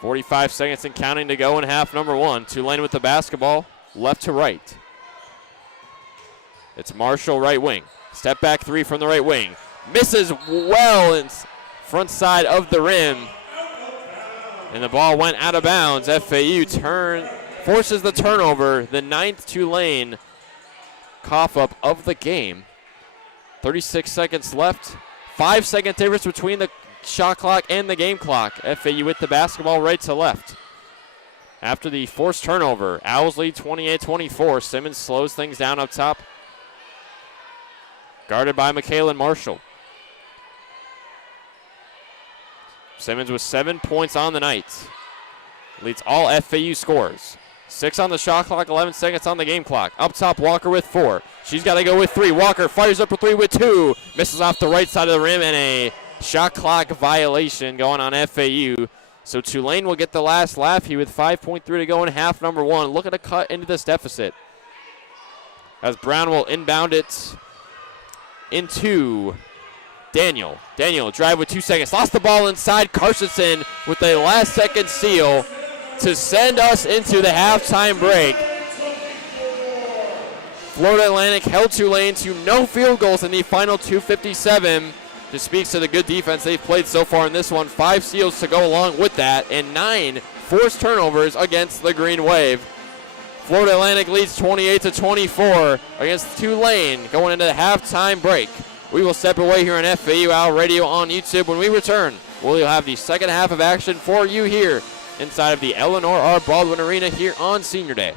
45 seconds and counting to go in half number 1. Tulane with the basketball, left to right. It's Marshall right wing. Step back 3 from the right wing. Misses well in front side of the rim. And the ball went out of bounds. FAU forces the turnover. The 9th Tulane cough up of the game. 36 seconds left. 5-second difference between the shot clock and the game clock. FAU with the basketball right to left. After the forced turnover, Owls lead 28-24. Simmons slows things down up top. Guarded by Michaela Marshall. Simmons with 7 points on the night. Leads all FAU scores. 6 on the shot clock, 11 seconds on the game clock. Up top, Walker with 4. She's got to go with 3. Walker fires up for 3 with 2. Misses off the right side of the rim, and a shot clock violation going on FAU. So Tulane will get the last laugh here with 5.3 to go in half number 1. Looking to cut into this deficit. As Brown will inbound it into Daniel. Daniel, drive with 2 seconds. Lost the ball inside. Carstensen with a last-second steal to send us into the halftime break. Florida Atlantic held Tulane to no field goals in the final 2:57. Just speaks to the good defense they've played so far in this one. 5 steals to go along with that, and 9 forced turnovers against the Green Wave. Florida Atlantic leads 28-24 against Tulane going into the halftime break. We will step away here on FAU Owl Radio on YouTube. When we return, we'll have the second half of action for you here inside of the Eleanor R. Baldwin Arena here on Senior Day.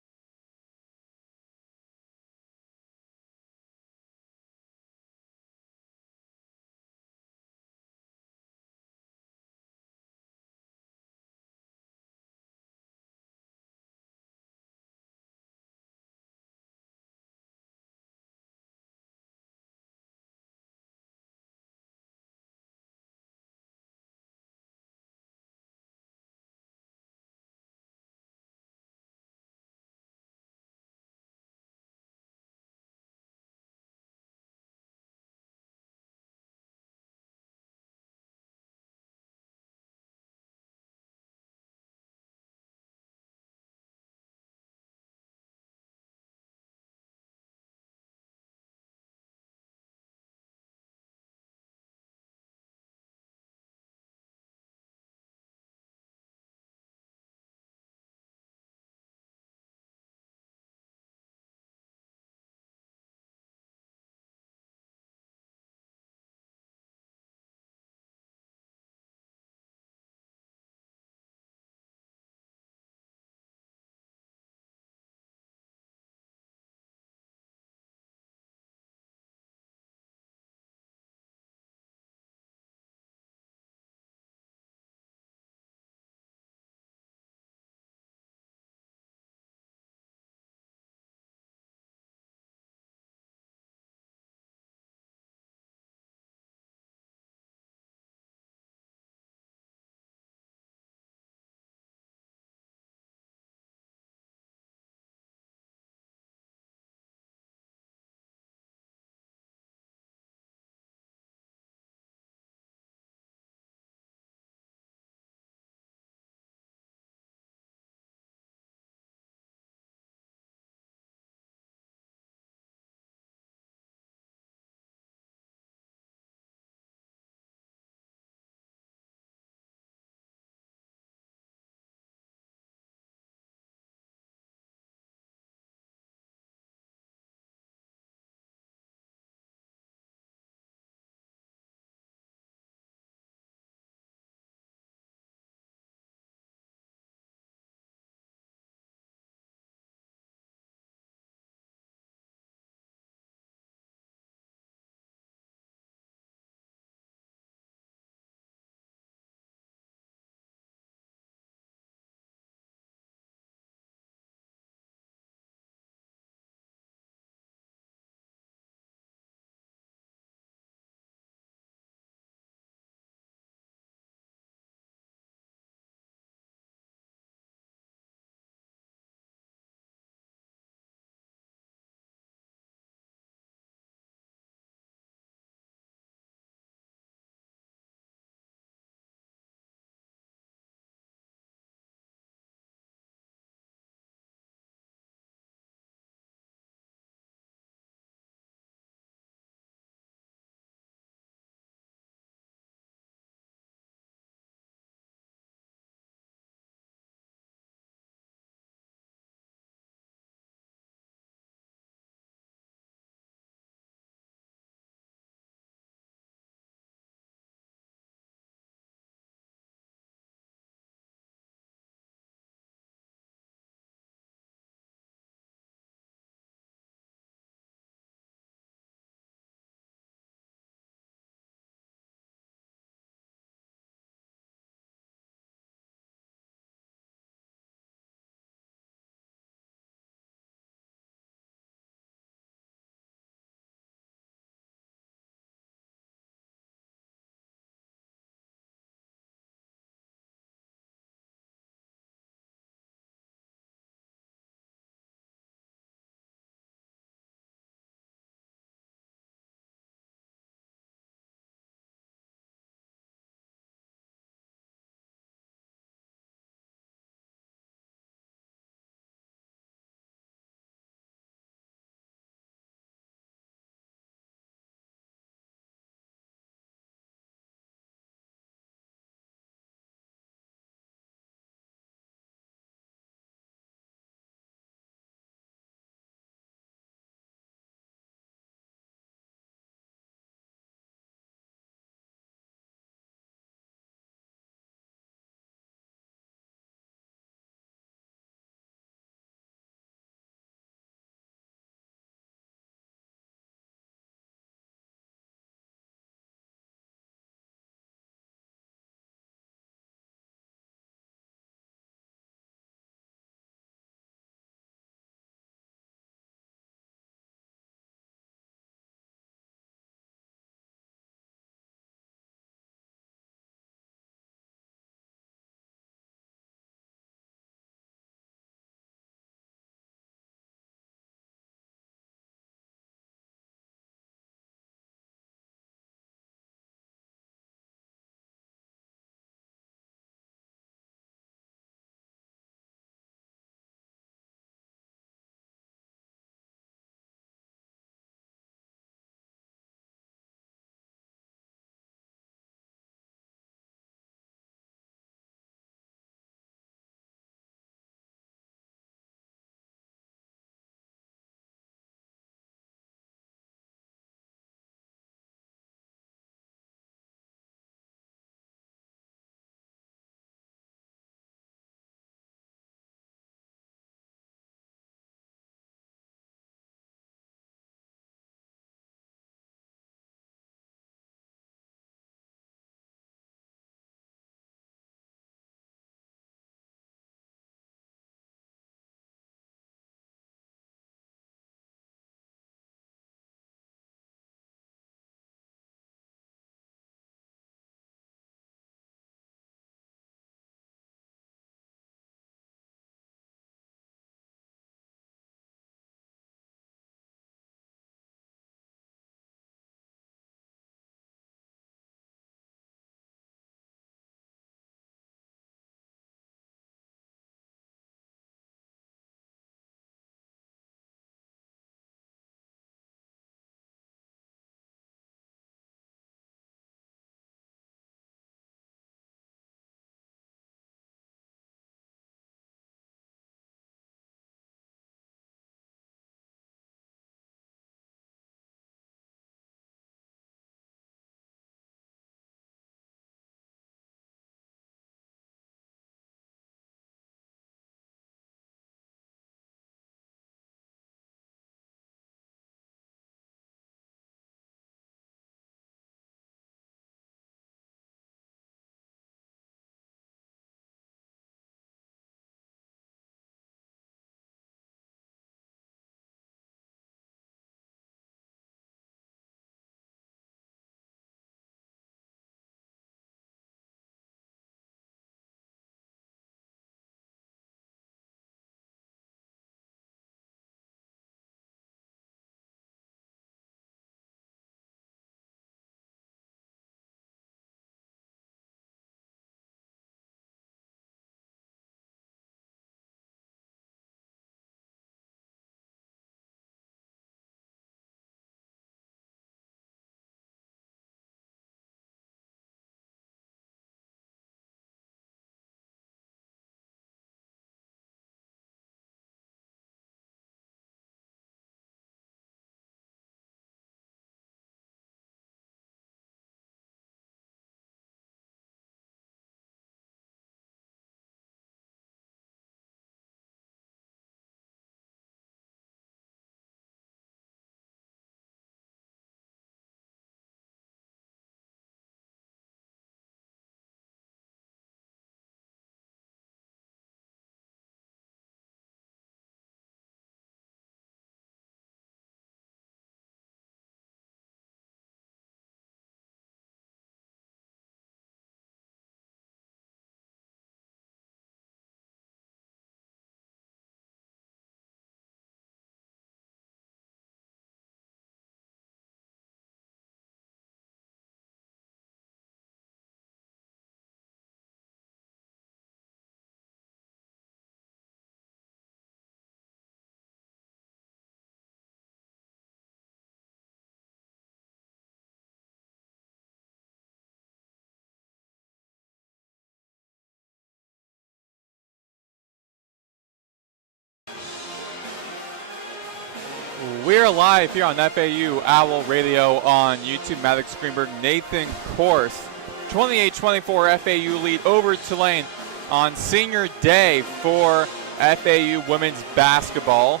We're live here on FAU Owl Radio on YouTube. Maddox, Greenberg, Nathan Korst. 28-24 FAU lead over Tulane on senior day for FAU women's basketball.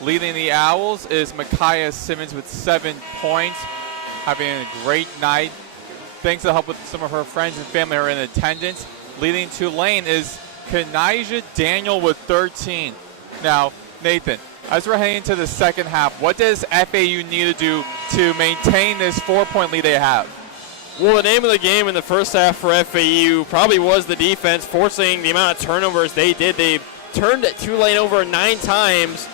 Leading the Owls is Micaiah Simmons with 7 points, having a great night. Thanks to help with some of her friends and family who are in attendance. Leading Tulane is Kenijah Daniel with 13. Now, Nathan, as we're heading into the second half, what does FAU need to do to maintain this 4-point lead they have? Well, the name of the game in the first half for FAU probably was the defense, forcing the amount of turnovers they did. They turned Tulane over 9 times,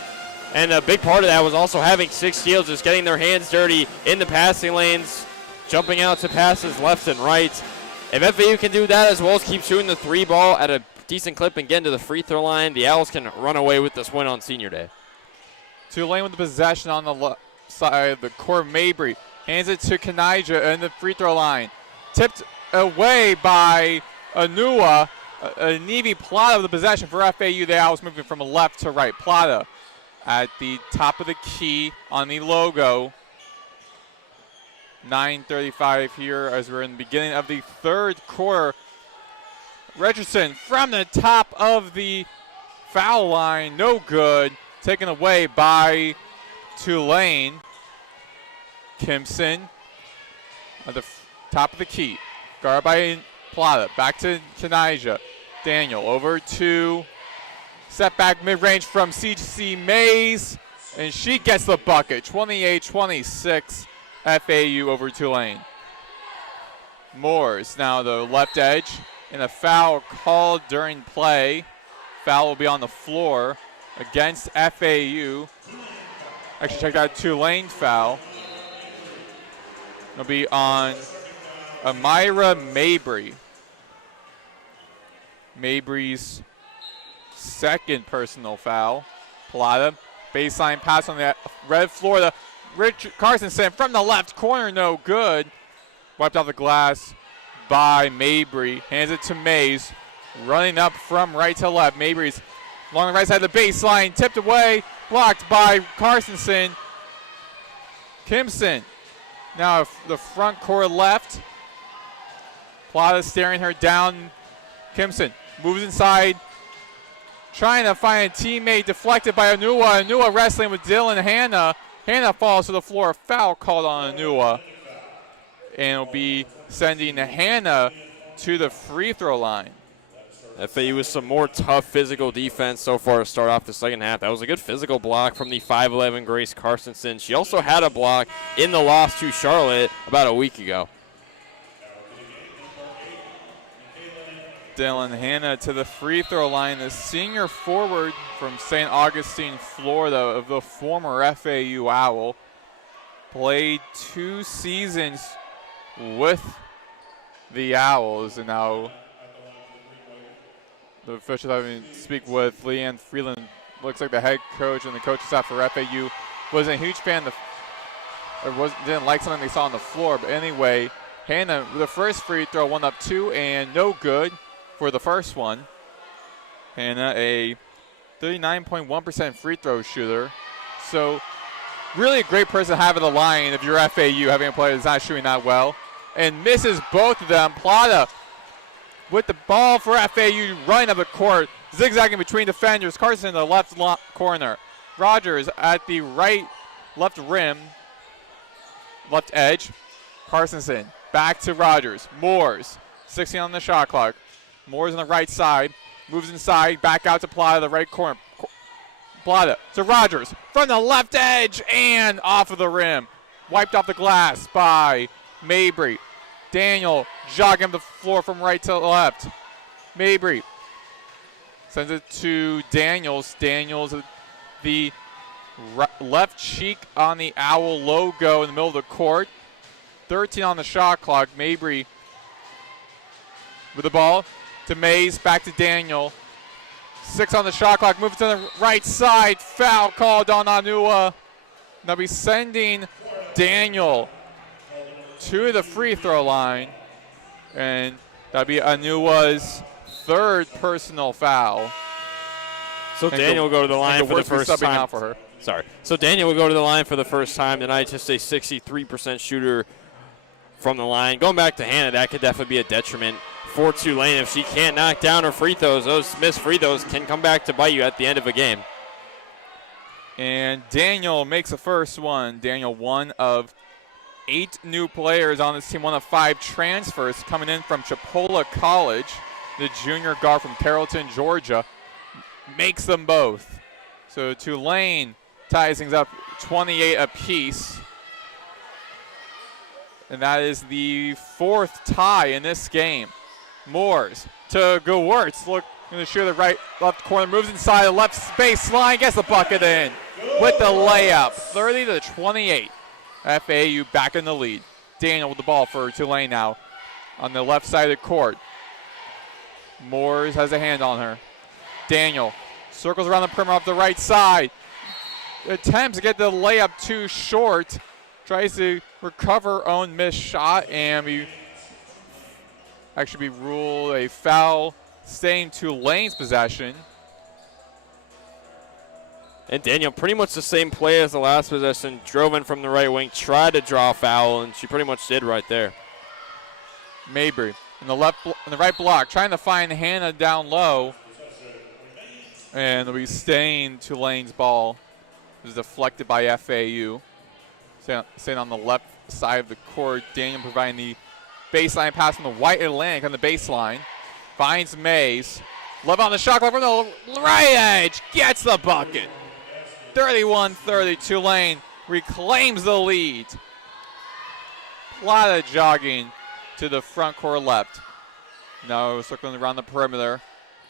and a big part of that was also having 6 steals, just getting their hands dirty in the passing lanes, jumping out to passes left and right. If FAU can do that as well as keep shooting the 3 ball at a decent clip and get into the free throw line, the Owls can run away with this win on senior day. Tulane with the possession on the left side of the court. Mabry hands it to Kenijah in the free throw line. Tipped away by Anua. Nevi Plata with the possession for FAU. The Owls moving from left to right. Plata at the top of the key on the logo. 9:35 here as we're in the beginning of the third quarter. Richardson from the top of the foul line. No good. Taken away by Tulane. Kimson at the top of the key. Guarded by Plata. Back to Kenijah. Daniel over to step back mid-range from CC Mays. And she gets the bucket. 28-26 FAU over Tulane. Moores now the left edge. And a foul called during play. Foul will be on the floor against FAU. Actually, check that Tulane foul. It'll be on Amira Mabry. Mabry's second personal foul. Plata, baseline pass on the red floor. The Richard Carstensen from the left corner, no good. Wiped off the glass by Mabry. Hands it to Mays. Running up from right to left. Mabry's along the right side of the baseline. Tipped away. Blocked by Carstensen. Kimson. Now the front court left. Plata staring her down. Kimson moves inside. Trying to find a teammate. Deflected by Anua. Anua wrestling with Dylan Hanna. Hanna falls to the floor. Foul called on Anua. And it'll be sending Hanna to the free throw line. FAU with some more tough physical defense so far to start off the second half. That was a good physical block from the 5'11 Grace Carstensen. She also had a block in the loss to Charlotte about a week ago. Dylan Hanna to the free throw line, the senior forward from St. Augustine, Florida, of the former FAU Owl. Played 2 seasons with the Owls, and now the officials having to speak with Leanne Freeland. Looks like the head coach and the coaching staff for FAU wasn't a huge fan didn't like something they saw on the floor. But anyway, Hanna with the first free throw, 1 up 2, and no good for the first one. Hanna, a 39.1% free throw shooter. So really a great person to have in the line if you're FAU, having a player that's not shooting that well. And misses both of them. Plata with the ball for FAU, running up the court, zigzagging between defenders. Carson in the left corner. Rogers at the left rim, left edge. Carstensen back to Rogers. Moores, 16 on the shot clock. Moores on the right side, moves inside, back out to Plata, the right corner. Plata to Rogers from the left edge and off of the rim. Wiped off the glass by Mabry. Daniel jogging the floor from right to left. Mabry sends it to Daniels. Daniels, the left cheek on the Owl logo in the middle of the court. 13 on the shot clock. Mabry with the ball to Mays, back to Daniel. 6 on the shot clock, moving to the right side. Foul called on Anua. They'll be sending Daniel to the free throw line, and that'll be Anua's 3rd personal foul. So Daniel will go to the line for the first subbing time. out for her. Sorry. So Daniel will go to the line for the first time tonight. Just a 63% shooter from the line. Going back to Hannah, that could definitely be a detriment for Tulane if she can't knock down her free throws. Those missed free throws can come back to bite you at the end of a game. And Daniel makes the first one. Daniel, one of 8 new players on this team, one of 5 transfers coming in from Chipola College. The junior guard from Carrollton, Georgia, makes them both. So Tulane ties things up 28 apiece. And that is the 4th tie in this game. Moores to Gewurz. Look, going to shoot the left corner, moves inside the left baseline, gets the bucket in with the layup. 30-28. FAU back in the lead. Daniel with the ball for Tulane now on the left side of the court. Moores has a hand on her. Daniel circles around the perimeter off the right side. Attempts to get the layup too short. Tries to recover her own missed shot and be ruled a foul, staying Tulane's possession. And Daniel, pretty much the same play as the last possession, drove in from the right wing, tried to draw a foul, and she pretty much did right there. Mabry in the right block, trying to find Hannah down low. And it'll be staying Tulane's ball. It was deflected by FAU. Staying on the left side of the court. Daniel providing the baseline pass from the White Atlantic on the baseline. Finds Mays. Love on the shot clock from the right edge. Gets the bucket. 31-30. Tulane reclaims the lead. Plata jogging to the front court left. Now circling around the perimeter.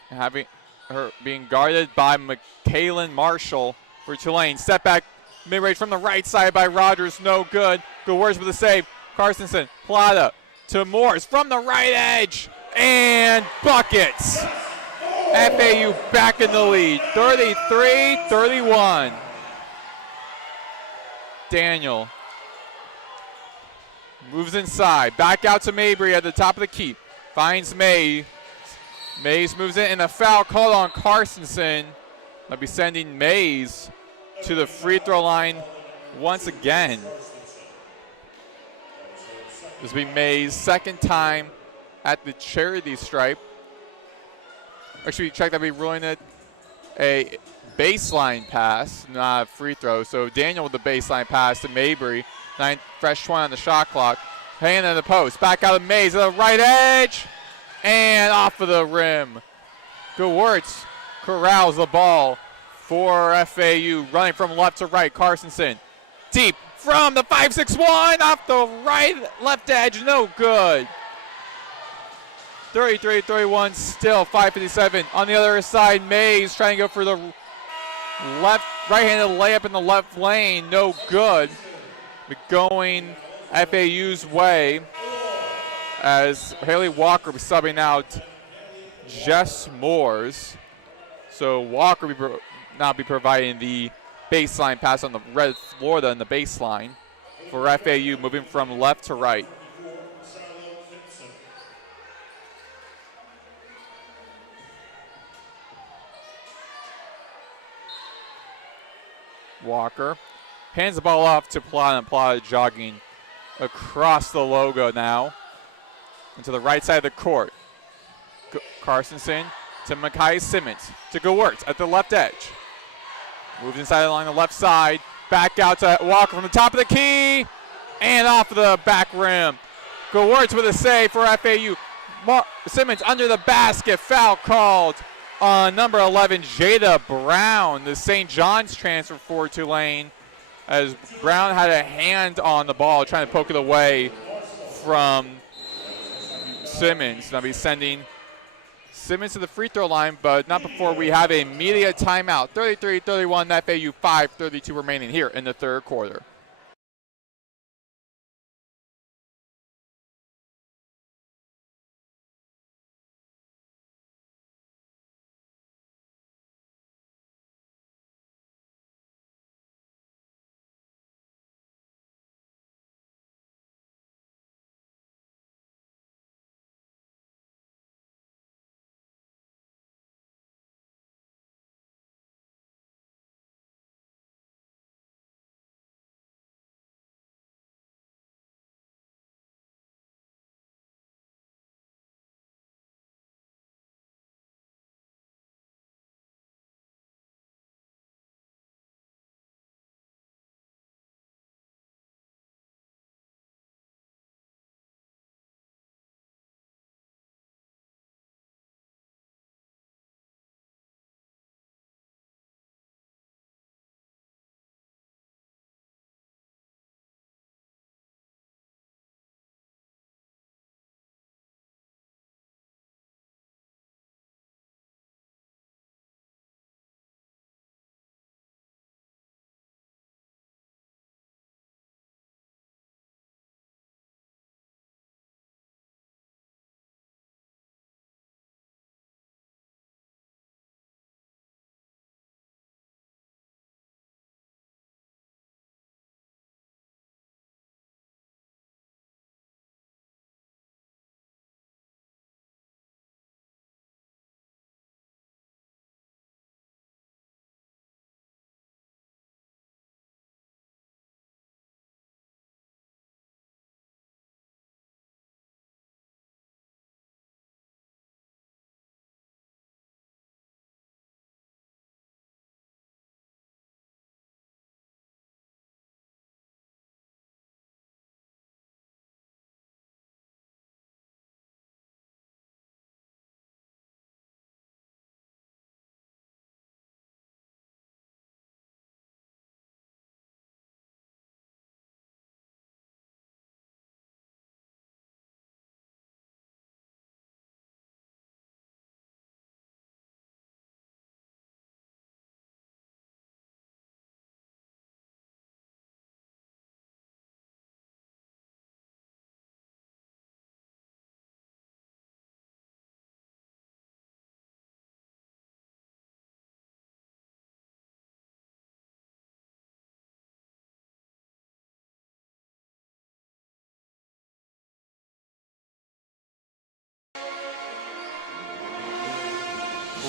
Having her being guarded by McKaylin Marshall for Tulane. Step back mid-range from the right side by Rogers. No good. Gewurz with a save. Carstensen. Plata to Morris from the right edge. And buckets. FAU back in the lead. 33-31. Daniel moves inside. Back out to Mabry at the top of the key. Finds May. Mays moves in, and a foul called on Carstensen. I'll be sending Mays to the free throw line once again. This will be Mays' second time at the charity stripe. Actually, check that we ruined it. A baseline pass, not a free throw. So Daniel with the baseline pass to Mabry. Fresh 20 on the shot clock. Hanging in the post. Back out of Mays at the right edge. And off of the rim. Gewurz corrals the ball for FAU. Running from left to right. Carstensen deep from the 5-6-1. Off the left edge. No good. 33-31. Still 5:57. On the other side, Mays trying to go for the right-handed layup in the left lane. No good. But going FAU's way, as Haley Walker will be subbing out Jess Moores. So Walker will now be providing the baseline pass on the red Florida in the baseline for FAU, moving from left to right. Walker hands the ball off to Plata, and Plata jogging across the logo now. And to the right side of the court. Carstensen to Makai Simmons to Gewurz at the left edge. Moves inside along the left side. Back out to Walker from the top of the key. And off the back rim. Gewurz with a save for FAU. Simmons under the basket. Foul called on number 11, Jada Brown, the St. John's transfer for Tulane, as Brown had a hand on the ball trying to poke it away from Simmons. Now he's sending Simmons to the free throw line, but not before we have a media timeout. 33-31, FAU 5:32 remaining here in the third quarter.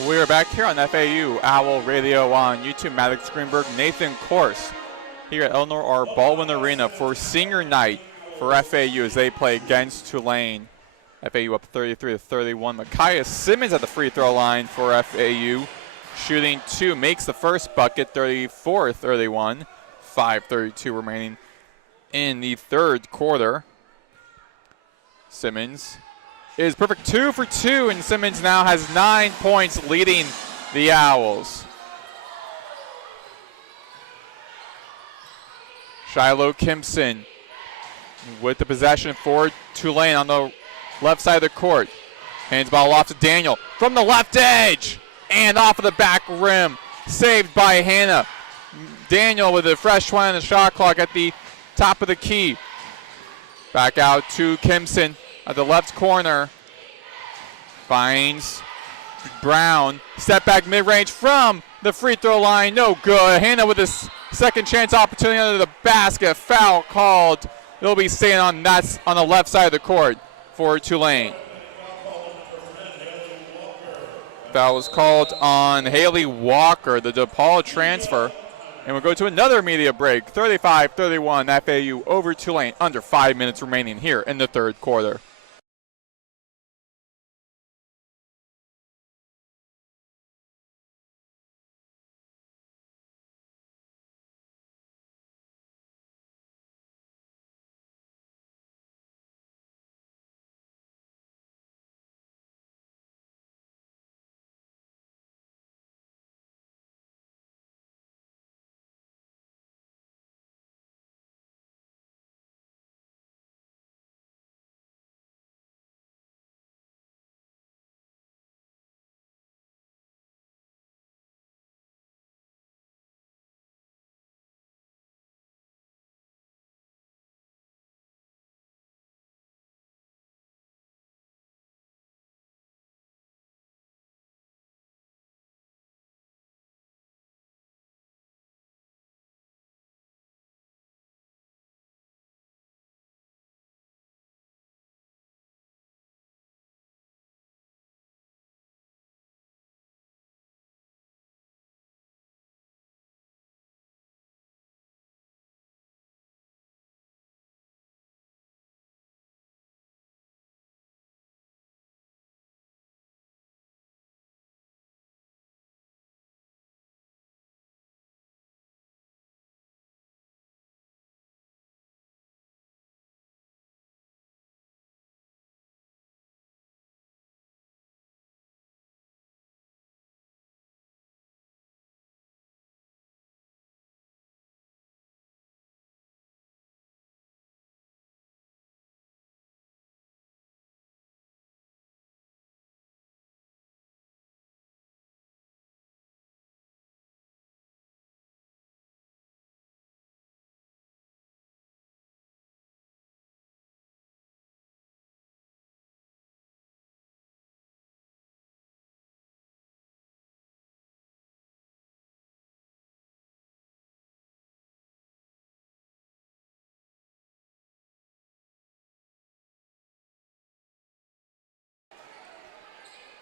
We're back here on FAU Owl Radio on YouTube. Maddox, Greenberg, Nathan Korst here at Eleanor R. Baldwin Arena for senior night for FAU as they play against Tulane. FAU up 33-31. Micaiah Simmons at the free throw line for FAU. Shooting 2, makes the first bucket, 34-31. 5:32 remaining in the third quarter. Simmons is perfect, 2 for 2, and Simmons now has 9 points, leading the Owls. Shiloh Kimpson with the possession for Tulane on the left side of the court. Hands ball off to Daniel from the left edge and off of the back rim. Saved by Hannah. Daniel with a fresh 20 on the shot clock at the top of the key. Back out to Kimpson at the left corner. Finds Brown. Step back mid-range from the free throw line. No good. Hannah with his second chance opportunity under the basket. Foul called. They'll be staying on that on the left side of the court for Tulane. Foul was called on Haley Walker, the DePaul transfer. And we'll go to another media break. 35-31 FAU over Tulane. Under 5 minutes remaining here in the third quarter.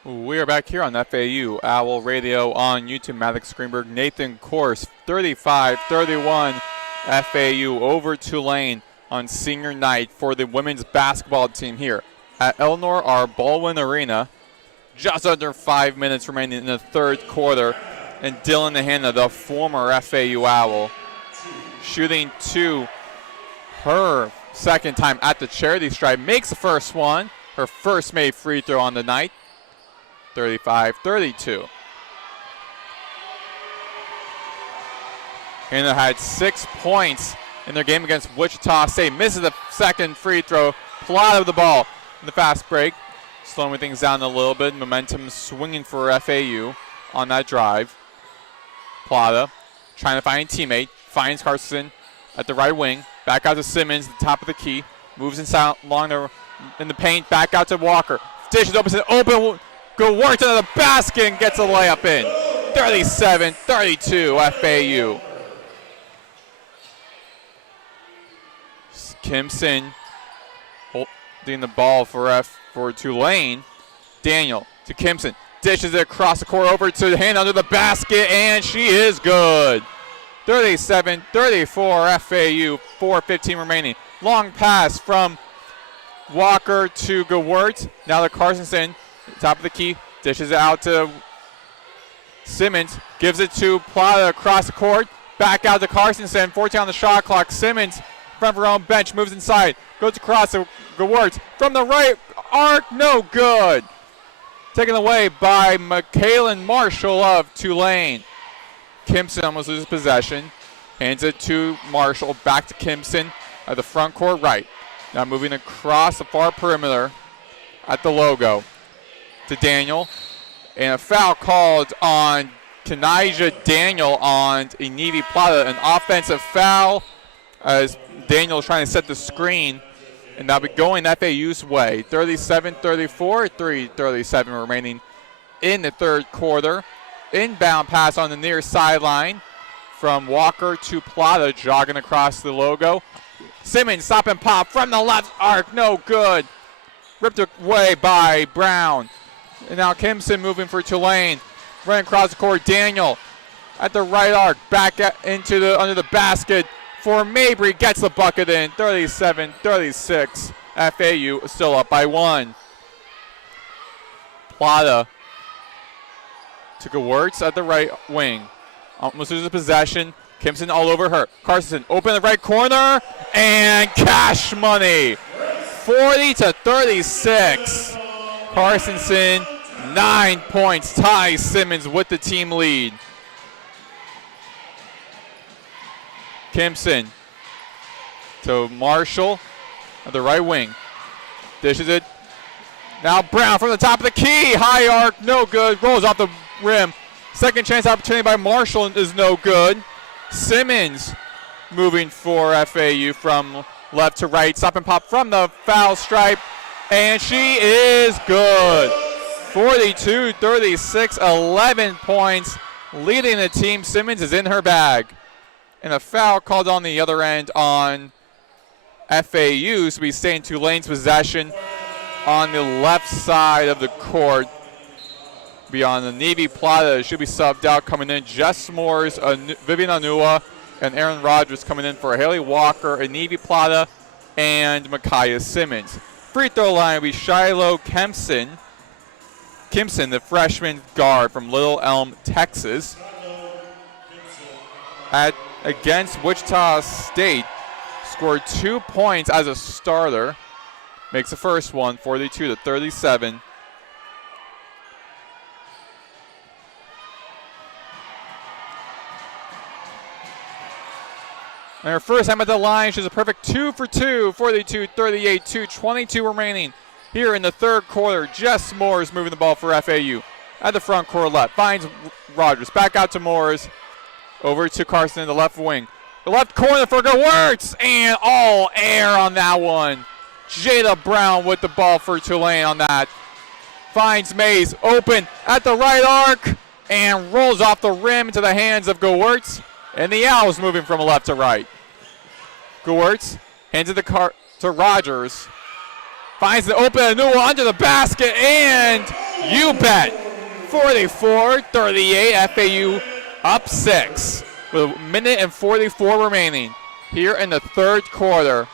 We are back here on FAU Owl Radio on YouTube. Maddox, Greenberg, Nathan Korst, 35-31 FAU over Tulane on senior night for the women's basketball team here at Eleanor R. Baldwin Arena. Just under 5 minutes remaining in the third quarter. And Dylan Hanna, the former FAU Owl, shooting 2, her second time at the charity stripe, makes the first one, her first made free throw on the night. 35-32. Hannah had 6 points in their game against Wichita State. Misses the second free throw. Plot of the ball in the fast break. Slowing things down a little bit. Momentum swinging for FAU on that drive. Plata trying to find a teammate. Finds Carson at the right wing. Back out to Simmons, the top of the key. Moves inside along in the paint. Back out to Walker. Dishes open. Go work to the basket and gets a layup in. 37-32 FAU. Kimpson holding the ball for Tulane. Daniel to Kimpson. dishes it across the court over to the hand under the basket, and she is good. 37-34 FAU, 4:15 remaining. Long pass from Walker to Gewert. Now to Carstensen, top of the key, dishes it out to Simmons, gives it to Plata across the court, back out to Carstensen, 14 on the shot clock. Simmons, front of her own bench, moves inside, goes across to Gewert from the right arc, no good. Taken away by Michaelan Marshall of Tulane. Kimson almost loses possession, hands it to Marshall, back to Kimson at the front court right. Now moving across the far perimeter at the logo to Daniel. And a foul called on Kanijah Daniel on Inivi Plata. An offensive foul as Daniel is trying to set the screen. And that'll be going FAU's way. 37-34, 3:37 remaining in the third quarter. Inbound pass on the near sideline from Walker to Plata, jogging across the logo. Simmons, stop and pop from the left arc, no good. Ripped away by Brown. And now Kimson moving for Tulane. Running across the court, Daniel at the right arc, back into the under the basket for Mabry, gets the bucket in. 37-36. FAU still up by 1. Plata to Gewurz at the right wing. Almost loses possession. Kimson all over her. Carstensen open the right corner and cash money. 40-36. Carstensen, 9 points, ties Simmons with the team lead. Kimson to Marshall at the right wing. Dishes it. Now Brown from the top of the key. High arc, no good. Rolls off the rim. Second chance opportunity by Marshall is no good. Simmons moving for FAU from left to right. Stop and pop from the foul stripe. And she is good. 42-36, 11 points. Leading the team. Simmons is in her bag. And a foul called on the other end on FAU. So we stay in Tulane's possession on the left side of the court. Beyond the Navy Plata should be subbed out. Coming in Jess Moores, Vivian Anua, and Aaron Rogers coming in for Haley Walker, Navy Plata, and Micaiah Simmons. Free throw line will be Shiloh Kempson, the freshman guard from Little Elm, Texas. Against Wichita State, scored 2 points as a starter. Makes the first one, 42-37. And her first time at the line, she's a perfect 2 for 2, 42-38, 2:22 remaining here in the third quarter. Jess Moores moving the ball for FAU at the front court left. Finds Rogers, back out to Moores, over to Carson in the left wing. The left corner for Gewurz, and all air on that one. Jada Brown with the ball for Tulane on that. Finds Mays open at the right arc, and rolls off the rim into the hands of Gewurz. And the Owls moving from left to right. Gewurz hands it to Rogers. Finds the open Anua under the basket, and you bet. 44-38, FAU up 6 with a minute and 44 remaining here in the third quarter.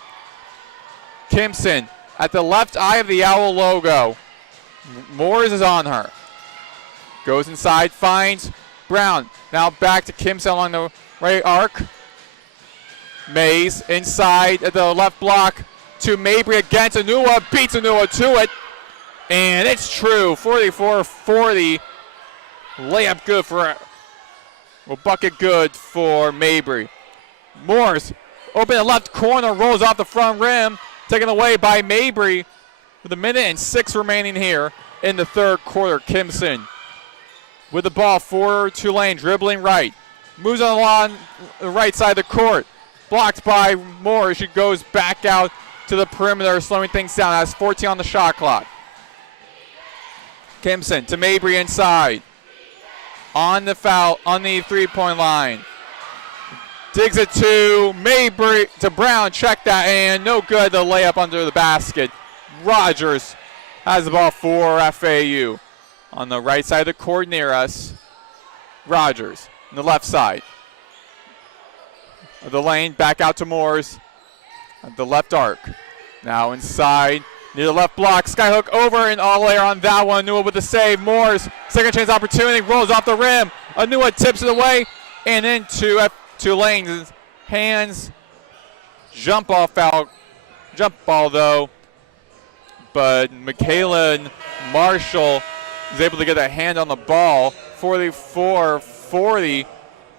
Kimson at the left eye of the Owl logo. Moores is on her. Goes inside, finds Brown. Now back to Kimson along the right arc. Mays inside at the left block to Mabry against Anua. Beats Anua to it. And it's true. 44-40. Layup good for, well, bucket good for Mabry. Morris open the left corner, rolls off the front rim. Taken away by Mabry with a minute and 6 remaining here in the third quarter. Kimson with the ball for Tulane, dribbling right. Moves along the right side of the court. Blocked by Moore. She goes back out to the perimeter, slowing things down. Has 14 on the shot clock. Kimson to Mabry inside. On the foul, on the three-point line. Digs it to Mabry, to Brown. Check that, and no good. The layup under the basket. Rogers has the ball for FAU. On the right side of the court near us, Rogers. On the left side of the lane, back out to Moores. At the left arc. Now inside, near the left block. Skyhook over and all air on that one. Anua with the save. Moores, second chance opportunity, rolls off the rim. Anua tips it away and into Tulane's hands. Jump ball foul. Jump ball though. But Michaela Marshall is able to get a hand on the ball. 44-40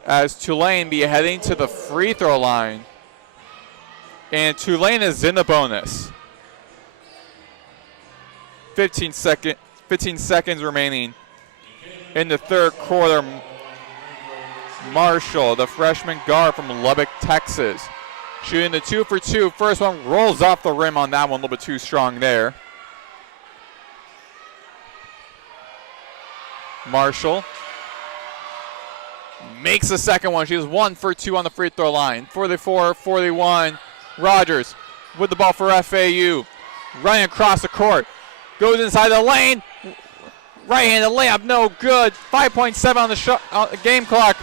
as Tulane be heading to the free throw line. And Tulane is in the bonus. 15 seconds remaining in the third quarter. Marshall, the freshman guard from Lubbock, Texas, shooting the 2 for 2. First one rolls off the rim on that one, a little bit too strong there. Marshall makes the second one. She is 1 for 2 on the free throw line. 44-41. Rogers with the ball for FAU. Running across the court. Goes inside the lane. Right-handed layup, no good. 5.7 on the game clock.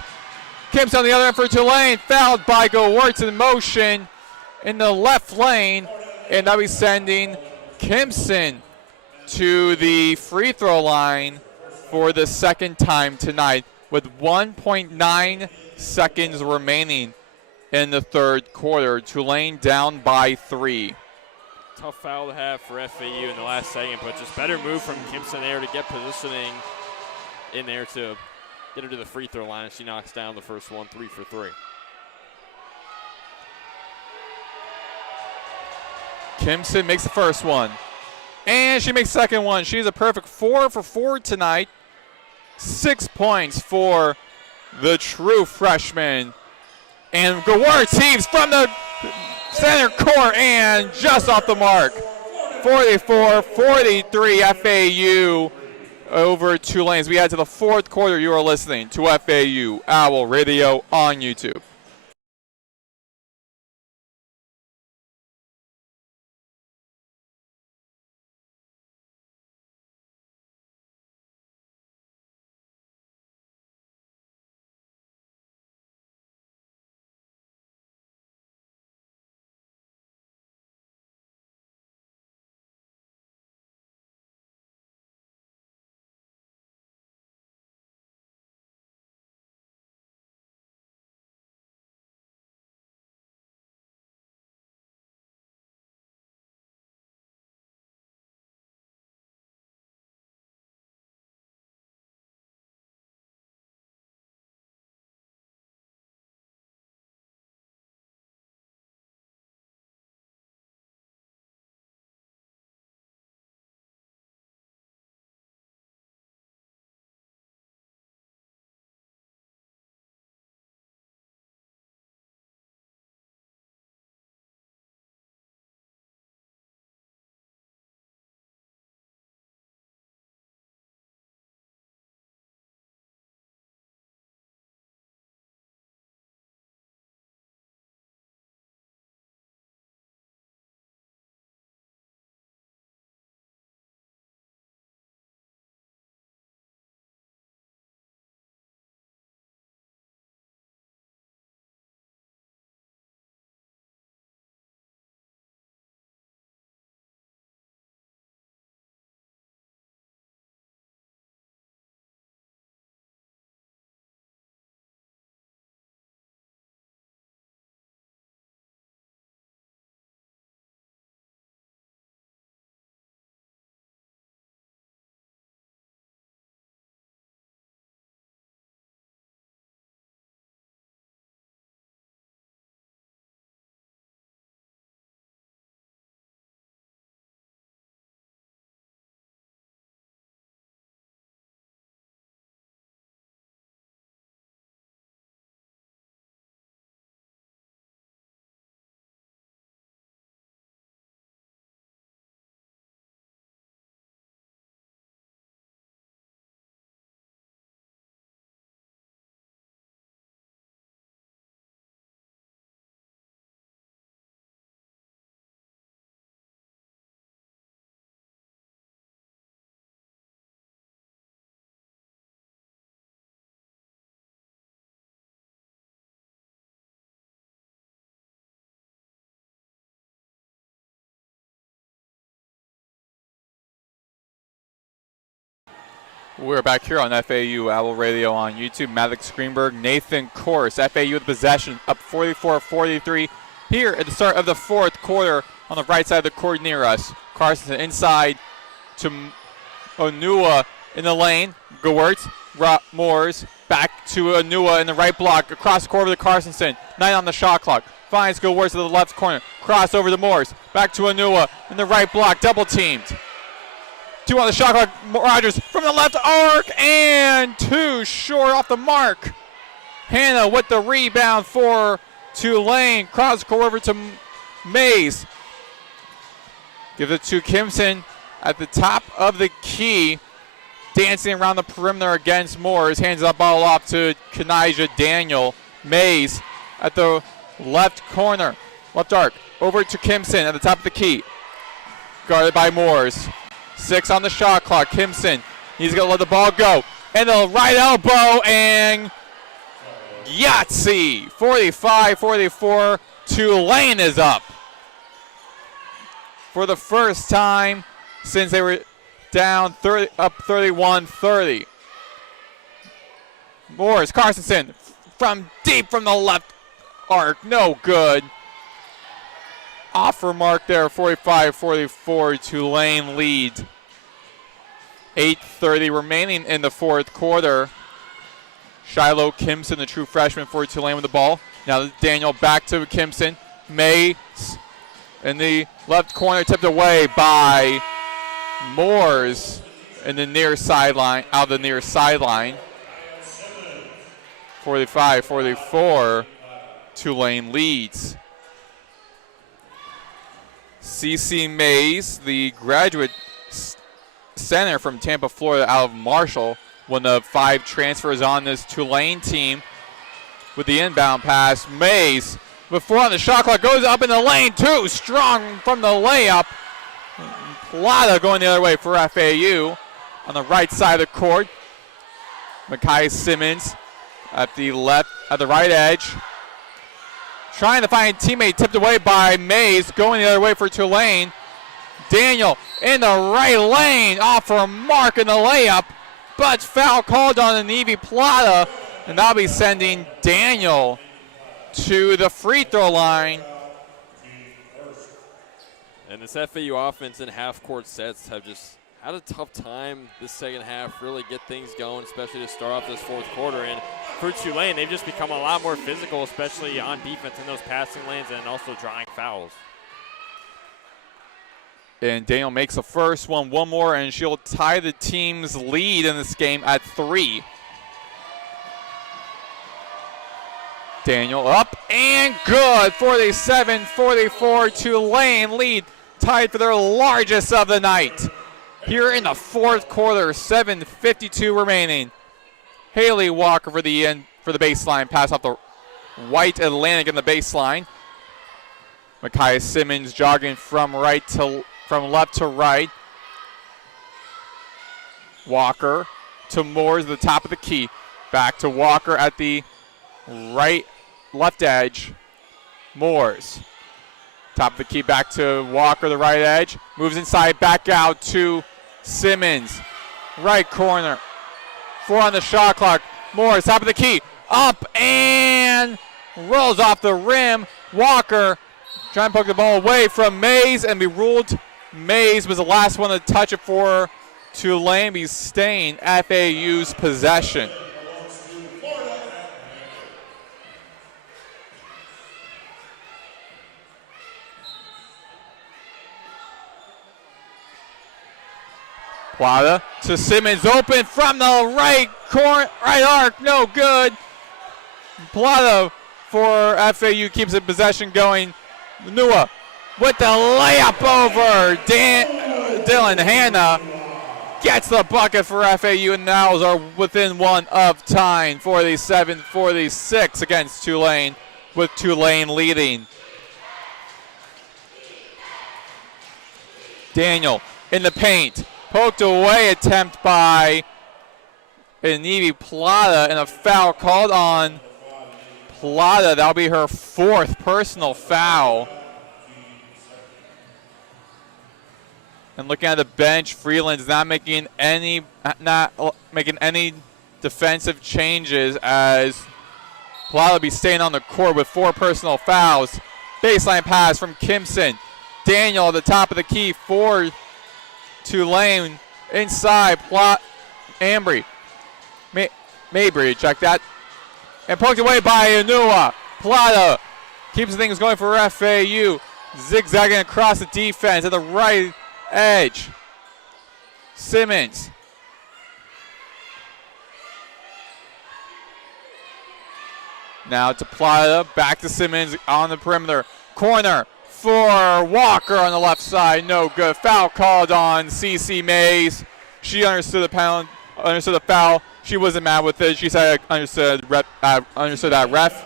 Kim's on the other end for Tulane. Fouled by Gowertz in motion in the left lane. And that'll be sending Kimson to the free throw line for the second time tonight with 1.9 seconds remaining in the third quarter. Tulane down by 3. Tough foul to have for FAU in the last second, but just better move from Kimson there to get positioning in there to get her to the free throw line as she knocks down the first one, 3 for 3. Kimson makes the first one. And she makes the second one. She's a perfect 4 for 4 tonight. 6 points for the true freshman. And Gowertz heaves from the center court and just off the mark. 44-43 FAU over Tulane. As we head to the fourth quarter, you are listening to FAU Owl Radio on YouTube. We're back here on FAU Owl Radio on YouTube. Maddox, Greenberg, Nathan Korst. FAU with possession, up 44-43 here at the start of the fourth quarter on the right side of the court near us. Carson inside to Onua in the lane. Gewirtz, Moores, back to Onua in the right block. Across the court over to Carsonson. 9 on the shot clock. Finds Gewirtz to the left corner. Cross over to Moores. Back to Onua in the right block. Double teamed. 2 on the shot clock. Rogers from the left arc and 2 short off the mark. Hannah with the rebound for Tulane. Cross court over to Mays. Give it to Kimson at the top of the key. Dancing around the perimeter against Moores. Hands that ball off to Kanijah Daniel. Mays at the left corner. Left arc. Over to Kimson at the top of the key. Guarded by Moores. 6 on the shot clock. Kimson, he's going to let the ball go. And the right elbow and Yahtzee. 45-44. Tulane is up. For the first time since they were down up 31-30. Moores, Carsonson from deep from the left arc. No good. Offer mark there, 45-44, Tulane lead. 8:30 remaining in the fourth quarter. Shiloh Kimson, the true freshman for Tulane with the ball. Now Daniel back to Kimson. Mays in the left corner, tipped away by Moores in the near sideline, out of the near sideline. 45-44, Tulane leads. C.C. Mays, the graduate center from Tampa, Florida, out of Marshall, one of 5 transfers on this Tulane team with the inbound pass. Mays, before on the shot clock, goes up in the lane, too strong from the layup. Plata going the other way for FAU on the right side of the court. Makai Simmons at the right edge. Trying to find a teammate, tipped away by Mays, going the other way for Tulane. Daniel in the right lane, off for a mark in the layup, but foul called on Anivi Plata, and that'll be sending Daniel to the free throw line. And this FAU offense in half-court sets have just had a tough time this second half, really get things going, especially to start off this fourth quarter. And for Tulane, they've just become a lot more physical, especially on defense in those passing lanes and also drawing fouls. And Daniel makes the first one more, and she'll tie the team's lead in this game at 3. Daniel up and good. 47-44, Tulane lead, tied for their largest of the night. Here in the fourth quarter, 7:52 remaining. Haley Walker for the baseline, pass off the white Atlantic in the baseline. Makai Simmons jogging from left to right. Walker to Moores, the top of the key. Back to Walker at the left edge. Moores. Top of the key, back to Walker, the right edge. Moves inside, back out to Simmons. Right corner. 4 on the shot clock. Moores, top of the key. Up and rolls off the rim. Walker trying to poke the ball away from Mays and be ruled. Mays was the last one to touch it for Tulane. He's staying FAU's possession. Plata to Simmons, open from the right corner, right arc, no good. Plata for FAU keeps the possession going. Nua with the layup over. Dylan Hanna gets the bucket for FAU, and now are within 1 of tying. 47-46 against Tulane, with Tulane leading. Daniel in the paint. Poked away attempt by Anivi Plata, and a foul called on Plata. That'll be her 4th personal foul. And looking at the bench, Freeland's not making any defensive changes as Plata will be staying on the court with 4 personal fouls. Baseline pass from Kimson. Daniel at the top of the key for Tulane. Inside, Ambry. Mabry, check that. And poked away by Anua. Plata keeps things going for FAU. Zigzagging across the defense at the right edge. Simmons. Now to Plata, back to Simmons on the perimeter. Corner for Walker on the left side, no good. Foul called on CC Mays. She understood the foul. She wasn't mad with it. She said understood that ref.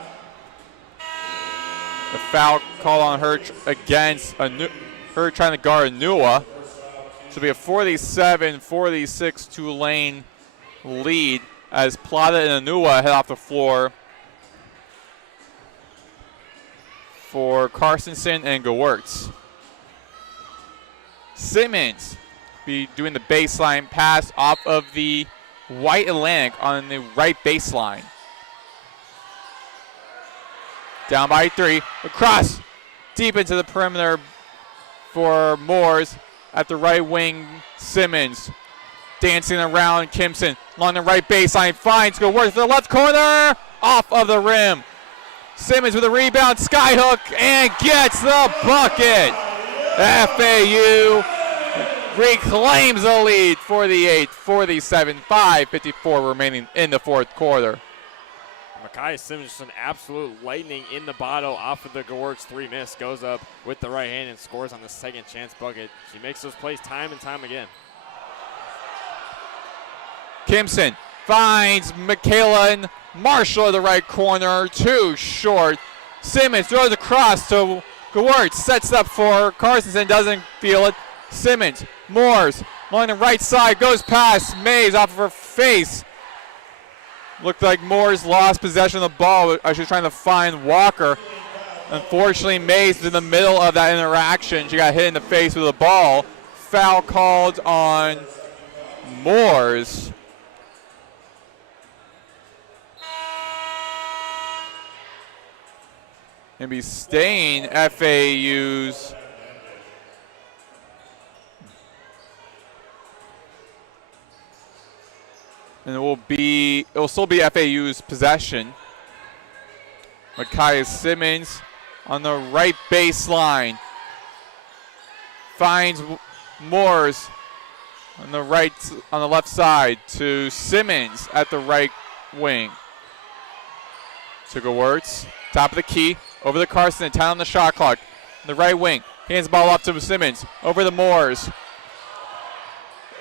The foul called on her against her trying to guard Anua. So it'll be a 47-46 Tulane lead as Plata and Anua head off the floor for Carstensen and Gewurz. Simmons be doing the baseline pass off of the White Atlantic on the right baseline. Down by 3, across, deep into the perimeter for Moores at the right wing. Simmons dancing around Kimson along the right baseline, finds Gewurz to the left corner, off of the rim. Simmons with a rebound, skyhook, and gets the bucket. FAU reclaims the lead for the 8th, 47, 5:54 remaining in the 4th quarter. Makai Simmons just an absolute lightning in the bottle off of the Gewurz 3 miss. Goes up with the right hand and scores on the second chance bucket. She makes those plays time and time again. Kimson finds Michaela and Marshall at the right corner, too short. Simmons throws across to Gewurz, sets up for Carstensen, doesn't feel it. Simmons, Moores along the right side, goes past Mays off of her face. Looked like Moores lost possession of the ball. She was trying to find Walker. Unfortunately, Mays was in the middle of that interaction. She got hit in the face with the ball. Foul called on Moores. And be staying FAU's and it will still be FAU's possession. Micaiah Simmons on the right baseline finds Moores on the left side to Simmons at the right wing. To Gewurz, top of the key, over the Carson, 10 on the shot clock. The right wing, hands the ball up to Simmons, over the Moores.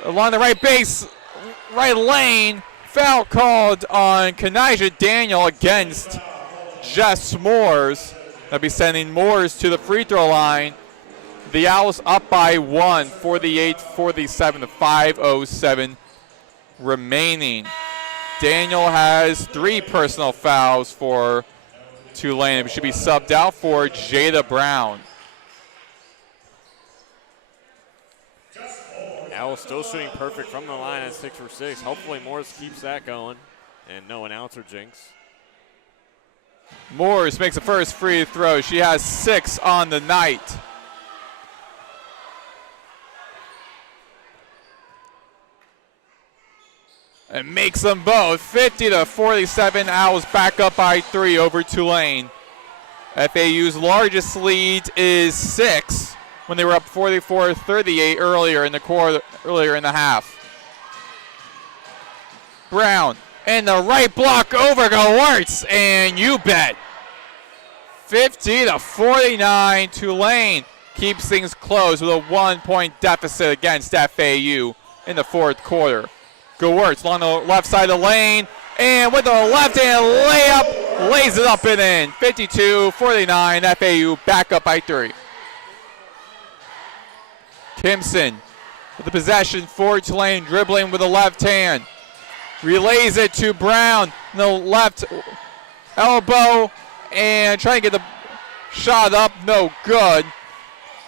Along the right base, right lane, foul called on Kanijah Daniel against Jess Moores. They'll be sending Moores to the free throw line. The Owls up by 1, 48-47 to 5:07 remaining. Daniel has 3 personal fouls for Tulane. It should be subbed out for Jada Brown. Owls still shooting perfect from the line at 6 for 6. Hopefully Morris keeps that going and no announcer jinx. Morris makes the first free throw. She has 6 on the night. And makes them both. 50-47. Owls back up by 3 over Tulane. FAU's largest lead is 6 when they were up 44-38 earlier in the half. Brown and the right block over Gewurz, and you bet. 50-49. Tulane keeps things close with a 1-point deficit against FAU in the 4th quarter. Gewurz along the left side of the lane, and with the left-hand layup, lays it up and in. 52-49, FAU back up by 3. Kimson with the possession for Tulane, dribbling with the left hand. Relays it to Brown, the left elbow, and trying to get the shot up, no good.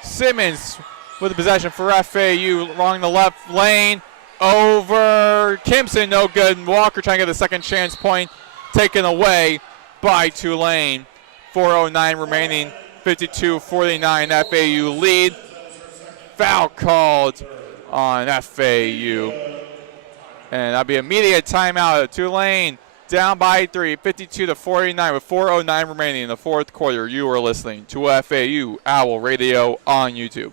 Simmons with the possession for FAU along the left lane. Over Kimpson, no good. And Walker trying to get the second chance point taken away by Tulane. 4:09 remaining, 52-49 FAU lead. Foul called on FAU. And that'll be immediate timeout. Tulane down by 3, 52-49 with 4:09 remaining in the fourth quarter. You are listening to FAU Owl Radio on YouTube.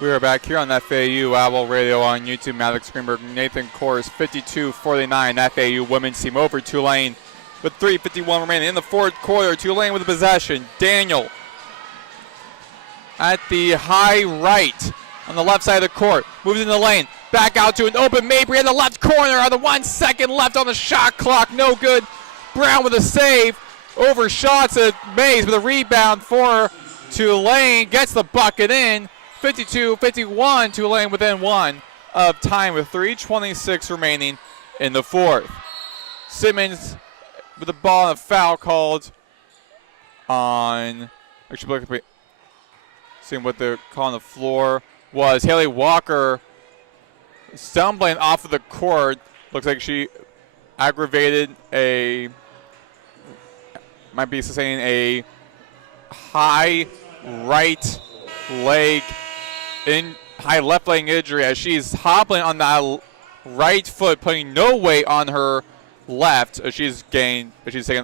We are back here on FAU Owl Radio on YouTube. Maddox, Greenberg, Nathan Korst, 52-49 FAU women's team over Tulane with 3:51 remaining in the fourth quarter. Tulane with the possession. Daniel at the high right on the left side of the court. Moves in the lane. Back out to an open Mabry in the left corner. On the 1 second left on the shot clock. No good. Brown with a save. Overshots at Mays with a rebound for Tulane. Gets the bucket in. 52-51, Tulane within one of time with 3:26 remaining in the fourth. Simmons with the ball and a foul called on, actually seeing what the call on the floor was. Haley Walker stumbling off of the court. Looks like she aggravated might be sustaining a high right leg, high left leg injury as she's hobbling on that right foot, putting no weight on her left as she's taken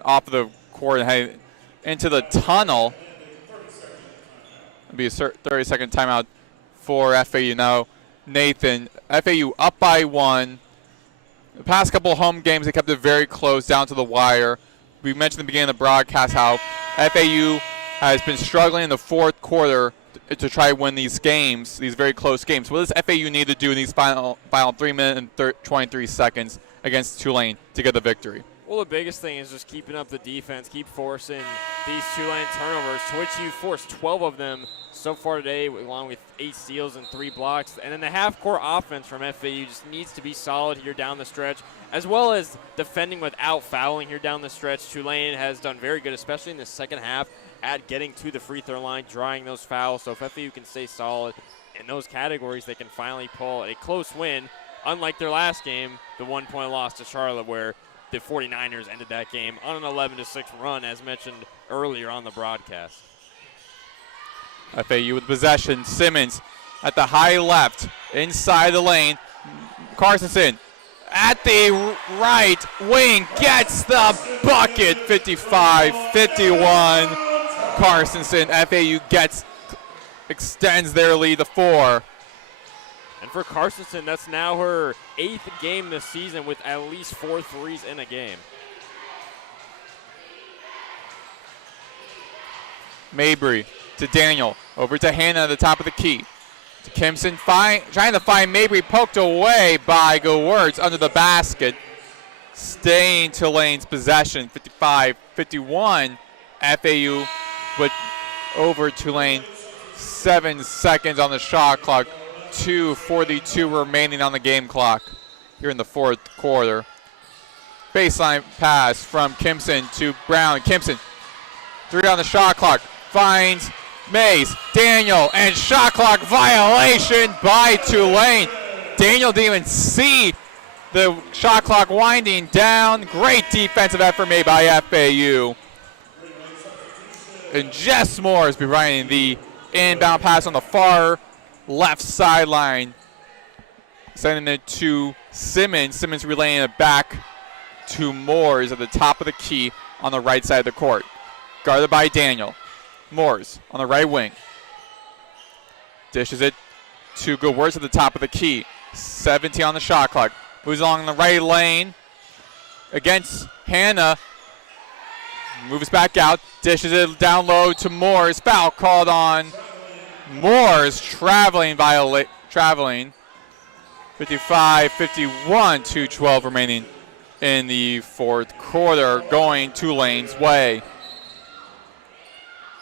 off of the court and heading into the tunnel. It'll be a 30-second timeout for FAU now. Nathan, FAU up by 1. The past couple of home games, they kept it very close down to the wire. We mentioned at the beginning of the broadcast how FAU has been struggling in the fourth quarter to try to win these games, these very close games. What does FAU need to do in these final 3 minutes and 23 seconds against Tulane to get the victory? Well, the biggest thing is just keeping up the defense, keep forcing these Tulane turnovers, to which you forced 12 of them so far today, along with 8 steals and 3 blocks. And then the half-court offense from FAU just needs to be solid here down the stretch, as well as defending without fouling here down the stretch. Tulane has done very good, especially in the second half, at getting to the free throw line, drawing those fouls. So if FAU can stay solid in those categories, they can finally pull a close win, unlike their last game, the 1-point loss to Charlotte, where the 49ers ended that game on an 11-6 run, as mentioned earlier on the broadcast. FAU with possession. Simmons at the high left, inside the lane. Carstensen at the right wing gets the bucket. 55-51. Carstensen, FAU extends their lead to 4. And for Carstensen, that's now her 8th game this season with at least 4 threes in a game. Mabry to Daniel, over to Hannah at the top of the key. To Kimson, trying to find Mabry, poked away by Gewurz under the basket. Staying Tulane's possession, 55-51. FAU with over Tulane, 7 seconds on the shot clock. 2:42 remaining on the game clock here in the 4th quarter. Baseline pass from Kimson to Brown. Kimson, 3 on the shot clock, finds Mays, Daniel, and shot clock violation by Tulane. Daniel didn't even see the shot clock winding down. Great defensive effort made by FAU. And Jess Moore is providing the inbound pass on the far left sideline, sending it to Simmons. Simmons relaying it back to Moores at the top of the key on the right side of the court. Guarded by Daniel. Moores on the right wing. Dishes it to Gewurz at the top of the key. 17 on the shot clock. Moves along the right lane against Hannah. Moves back out. Dishes it down low to Moores. Foul called on Moore's traveling. 55-51, 2:12 remaining in the 4th quarter, going Tulane's way.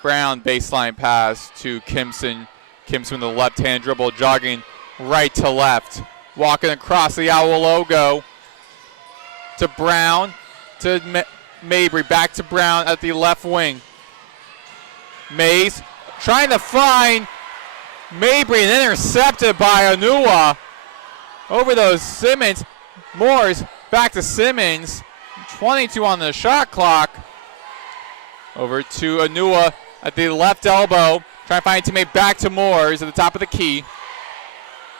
Brown baseline pass to Kimson. Kimson with the left-hand dribble, jogging right to left. Walking across the Owl logo to Brown, to Mabry, back to Brown at the left wing. Mays trying to find Mabry and intercepted by Anua. Over those Simmons. Moores back to Simmons. 22 on the shot clock. Over to Anua at the left elbow. Trying to find a teammate, back to Moores at the top of the key.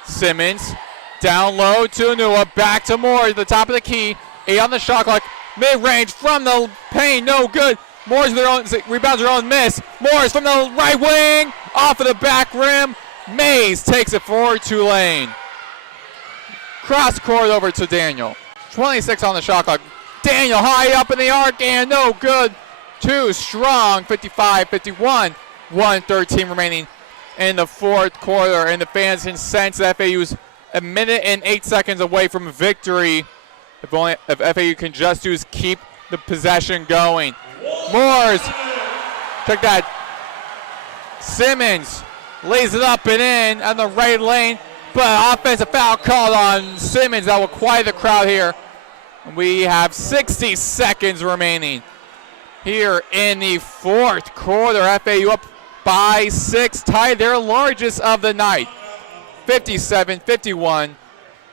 Simmons down low to Anua. Back to Moores at the top of the key. 8 on the shot clock. Mid-range from the paint. No good. Moore's their own rebounds, their own miss. Moore's from the right wing, off of the back rim. Mays takes it for Tulane. Cross court over to Daniel. 26 on the shot clock. Daniel high up in the arc and no good. Too strong. 55-51. 1:13 remaining in the 4th quarter, and the fans can sense that FAU's a minute and 8 seconds away from victory. If FAU can just do is keep the possession going. Moores, check that. Simmons lays it up and in on the right lane, but offensive foul called on Simmons. That will quiet the crowd here. We have 60 seconds remaining here in the 4th quarter. FAU up by 6, tied their largest of the night. 57-51.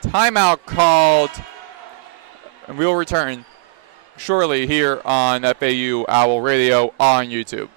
Timeout called, and we'll return shortly here on FAU Owl Radio on YouTube.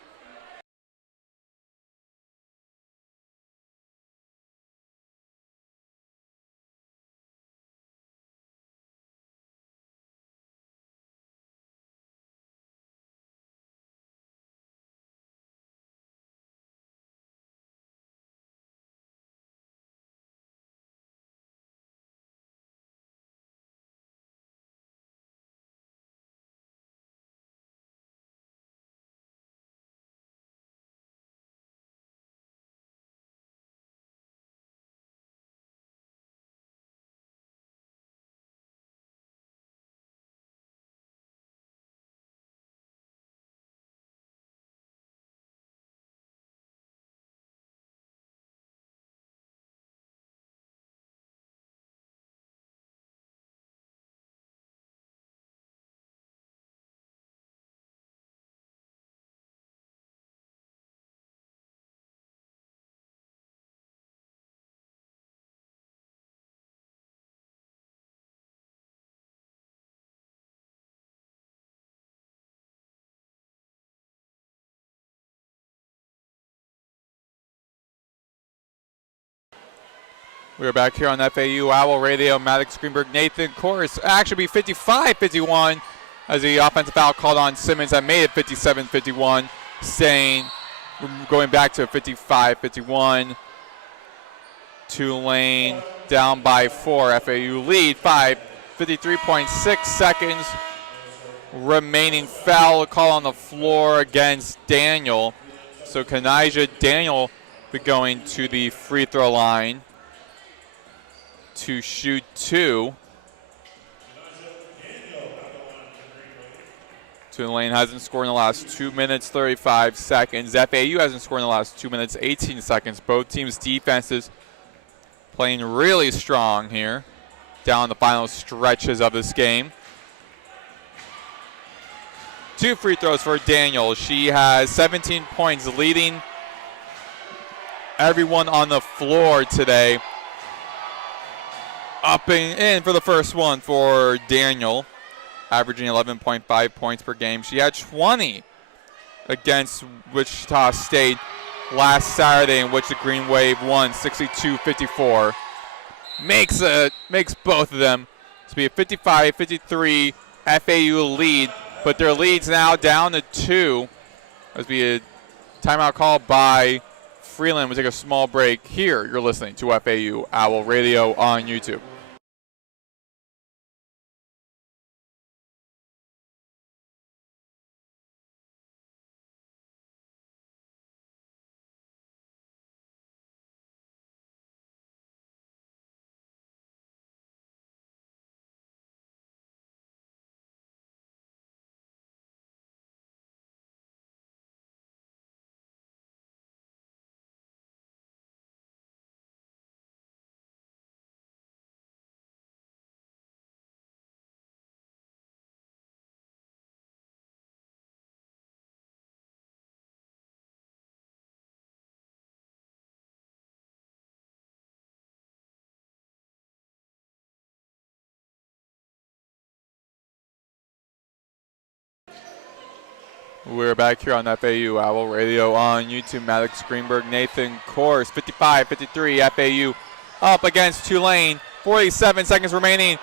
We're back here on FAU Owl Radio. Maddox, Greenberg, Nathan, Korst. Actually be 55-51 as the offensive foul called on Simmons. That made it 57-51, going back to 55-51. Tulane down by 4. FAU lead 5. 53.6 seconds remaining. Foul call on the floor against Daniel. So Kanijah Daniel be going to the free throw line to shoot 2. Tulane hasn't scored in the last 2 minutes, 35 seconds. FAU hasn't scored in the last 2 minutes, 18 seconds. Both teams' defenses playing really strong here down the final stretches of this game. 2 free throws for Daniel. She has 17 points, leading everyone on the floor today. Up and in for the first one for Daniel, averaging 11.5 points per game. She had 20 against Wichita State last Saturday, in which the Green Wave won 62-54. Makes both of them to be a 55-53 FAU lead, but their lead's now down to 2. As be a timeout call by Freeland. We'll take a small break here. You're listening to FAU Owl Radio on YouTube. We're back here on FAU Owl Radio on YouTube. Maddox, Greenberg, Nathan, Korst. 55-53. FAU up against Tulane. 47 seconds remaining.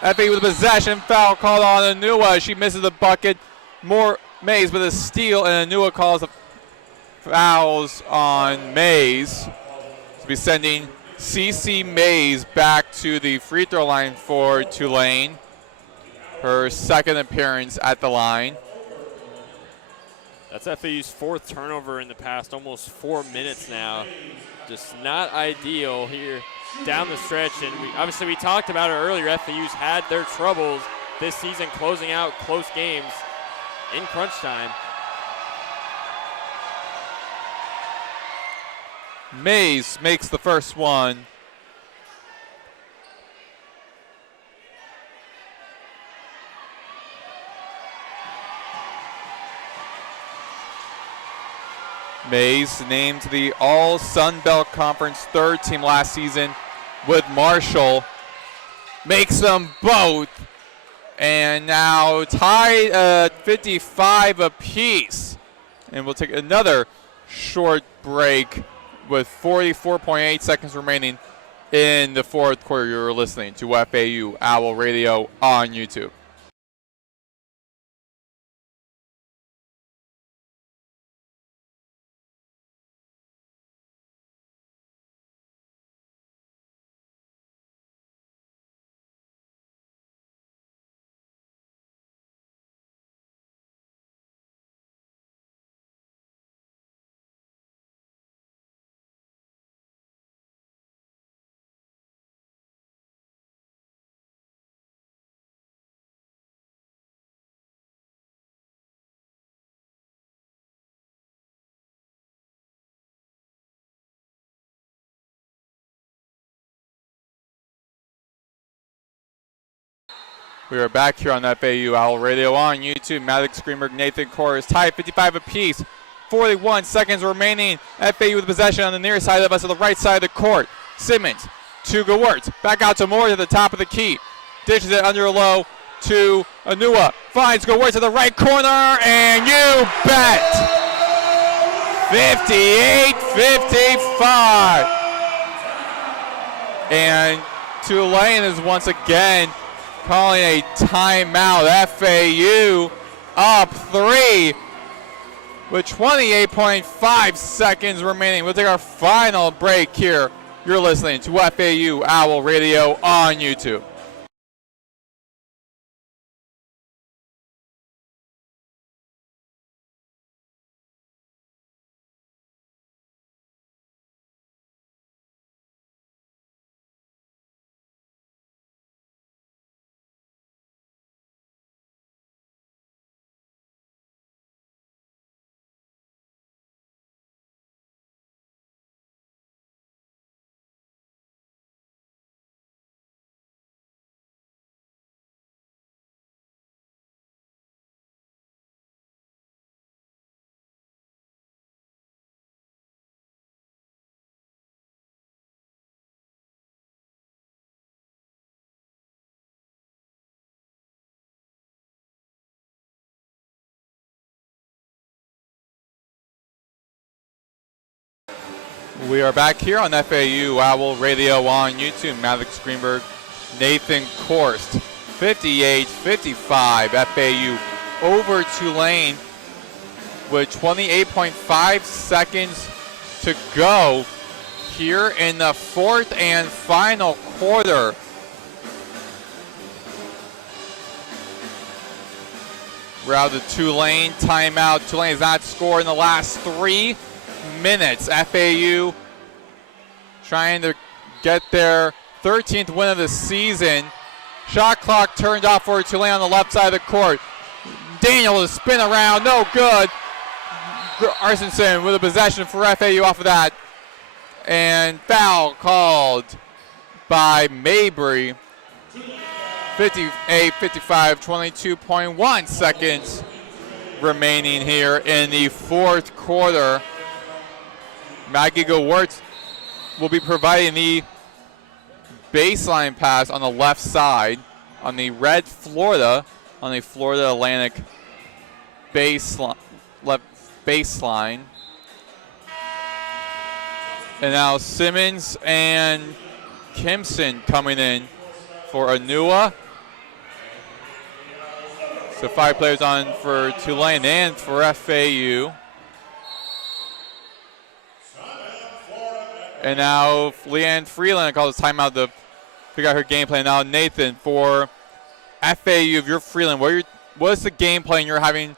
FAU with a possession. Foul called on Anua. She misses the bucket. More Mays with a steal, and Anua calls the fouls on Mays. To be sending CC Mays back to the free throw line for Tulane. Her second appearance at the line. That's FAU's 4th turnover in the past almost 4 minutes now. Just not ideal here down the stretch. And obviously we talked about it earlier. FAU's had their troubles this season closing out close games in crunch time. Mays makes the first one. Mays named the All-Sun Belt Conference 3rd team last season with Marshall. Makes them both. And now tied at 55 apiece. And we'll take another short break with 44.8 seconds remaining in the 4th quarter. You're listening to FAU Owl Radio on YouTube. We are back here on FAU Owl Radio on YouTube. Maddox, Greenberg, Nathan, Korst tied 55 apiece. 41 seconds remaining. FAU with possession on the near side of us, to the right side of the court. Simmons to Gewurz. Back out to Moore to the top of the key. Dishes it under low to Anua. Finds Gewurz to the right corner, and you bet. 58-55. And Tulane is once again calling a timeout. FAU up 3 with 28.5 seconds remaining. We'll take our final break here. You're listening to FAU Owl Radio on YouTube. We are back here on FAU Owl Radio on YouTube. Maddox, Greenberg, Nathan Korst, 58-55. FAU over Tulane with 28.5 seconds to go here in the fourth and final quarter. We're out of the Tulane timeout. Tulane has not scored in the last 3 minutes. FAU trying to get their 13th win of the season. Shot clock turned off for Tulane on the left side of the court. Daniel with a spin around, no good. Arsenson with a possession for FAU off of that. And foul called by Mabry. 58-55, 22.1 seconds remaining here in the fourth quarter. Maggie Wirtz will be providing the baseline pass on the left side on the red Florida, on the Florida Atlantic baseline, left baseline. And now Simmons and Kimson coming in for Anua. So 5 players on for Tulane and for FAU. And now Leanne Freeland calls timeout to figure out her game plan. Now Nathan for FAU, if you're Freeland, what is the game plan you're having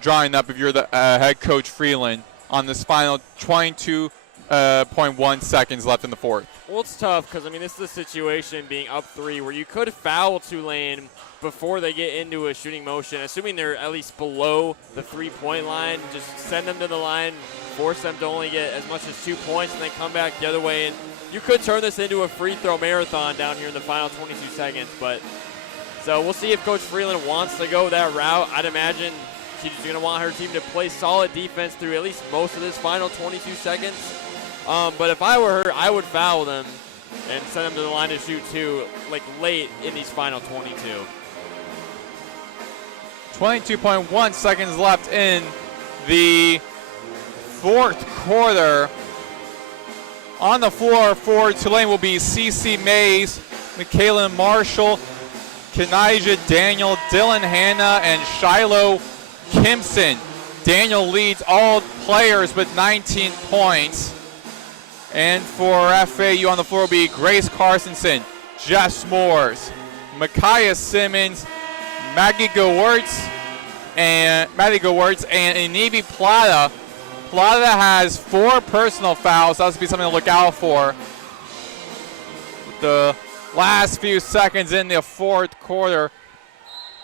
drawing up if you're the head coach Freeland on this final 22.1 seconds left in the fourth? Well, it's tough because, I mean, this is a situation being up 3 where you could foul Tulane before they get into a shooting motion, assuming they're at least below the 3-point line. Just send them to the line, force them to only get as much as 2 points, and then come back the other way. And you could turn this into a free throw marathon down here in the final 22 seconds. But so we'll see if Coach Freeland wants to go that route. I'd imagine she's going to want her team to play solid defense through at least most of this final 22 seconds. But if I were her, I would foul them and send them to the line to shoot too, like late in these final 22. 22.1 seconds left in the fourth quarter. On the floor for Tulane will be CeCe Mays, Michaela Marshall, Kenijah Daniel, Dylan Hanna, and Shiloh Kimson. Daniel leads all players with 19 points. And for FAU on the floor will be Grace Carstensen, Jess Moores, Micaiah Simmons, Maddie Gewirtz, and Inivi Plata. Plata has 4 personal fouls. That would be something to look out for. The last few seconds in the fourth quarter.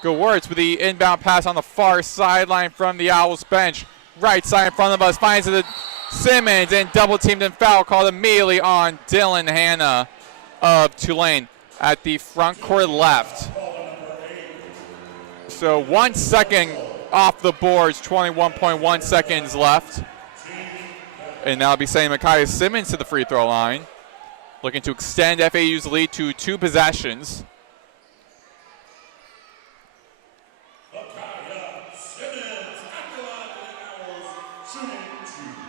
Gewirtz with the inbound pass on the far sideline from the Owls bench. Right side in front of us, finds the Simmons and double teamed and foul called immediately on Dylan Hanna of Tulane at the front court left. So 1 second off the boards, 21.1 seconds left. And now I'll be sending Micaiah Simmons to the free throw line, looking to extend FAU's lead to 2 possessions.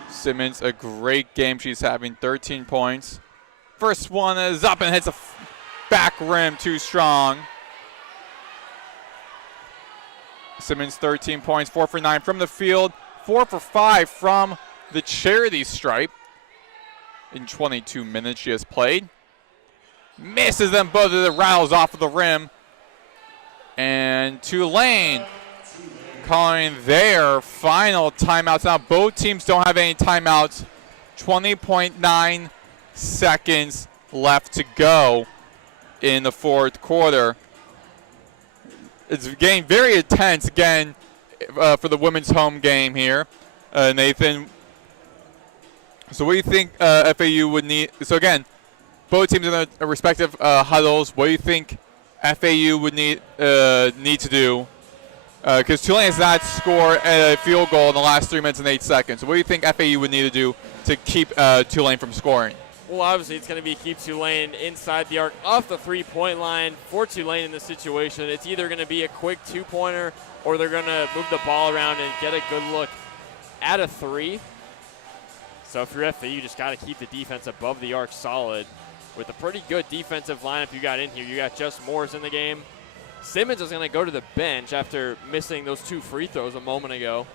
Simmons, a great game she's having, 13 points. first one is up and hits a back rim too strong. Simmons 13 points, 4 for 9 from the field, 4 for 5 from the charity stripe. In 22 minutes she has played. Misses them both as it rattles off of the rim. And Tulane calling their final timeouts. Now both teams don't have any timeouts. 20.9 seconds left to go in the fourth quarter. It's getting very intense again for the women's home game here, Nathan. So what do you think FAU would need? So again, both teams in their respective huddles. What do you think FAU would need to do? Because Tulane has not scored a field goal in the last 3 minutes and 8 seconds. So what do you think FAU would need to do to keep Tulane from scoring? Well, obviously it's going to be keep Tulane inside the arc off the three-point line. For Tulane in this situation, it's either going to be a quick two-pointer or they're going to move the ball around and get a good look at a three. So if you're FAU, you just got to keep the defense above the arc solid. With a pretty good defensive lineup you got in here, you got just Morris in the game. Simmons is going to go to the bench after missing those 2 free throws a moment ago.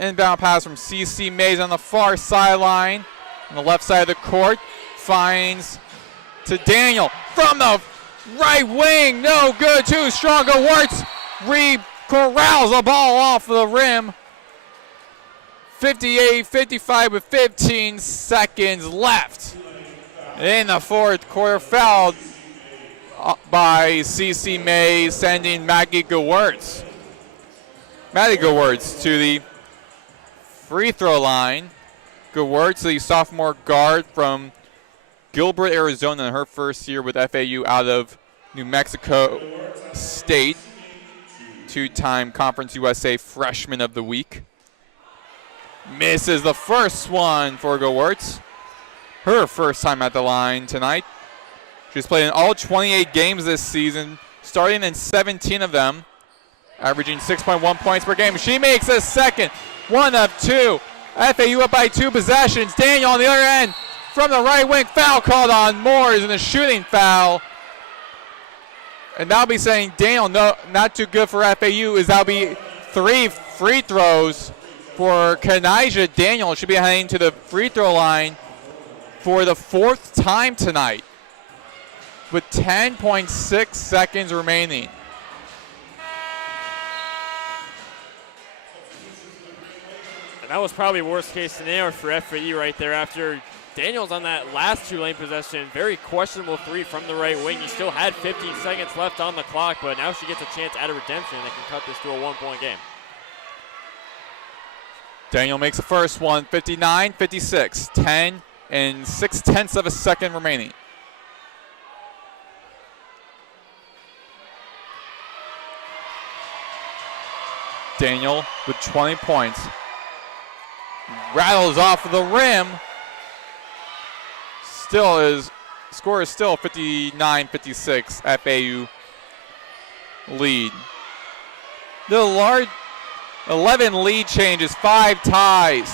Inbound pass from CC Mays on the far sideline. On the left side of the court. Finds to Daniel from the right wing. No good. Too strong. Wirtz corrals the ball off of the rim. 58-55 with 15 seconds left in the fourth quarter. Fouled by CC Mays, sending Maddie Gewirtz to the free throw line. Gewirtz, the sophomore guard from Gilbert, Arizona, in her first year with FAU out of New Mexico State. 2-time Conference USA Freshman of the Week. Misses the first one for Gewirtz. Her first time at the line tonight. She's played in all 28 games this season, starting in 17 of them, averaging 6.1 points per game. She makes a second. 1 of 2. FAU up by 2 possessions. Daniel on the other end from the right wing. Foul called on Moores in the shooting foul. And that'll be saying Daniel, no, not too good for FAU, is that'll be 3 free throws for Kanijah Daniel. Should be heading to the free throw line for the 4th time tonight with 10.6 seconds remaining. And that was probably worst case scenario for FAU right there after Daniels on that last Tulane possession. Very questionable 3 from the right wing. He still had 15 seconds left on the clock, but now she gets a chance at a redemption that can cut this to a 1-point game. Daniel makes the first one, 59-56, 10 and 6/10 of a second remaining. Daniel with 20 points. Rattles off of the rim. Score is still 59-56, FAU lead. The large 11 lead changes, 5 ties.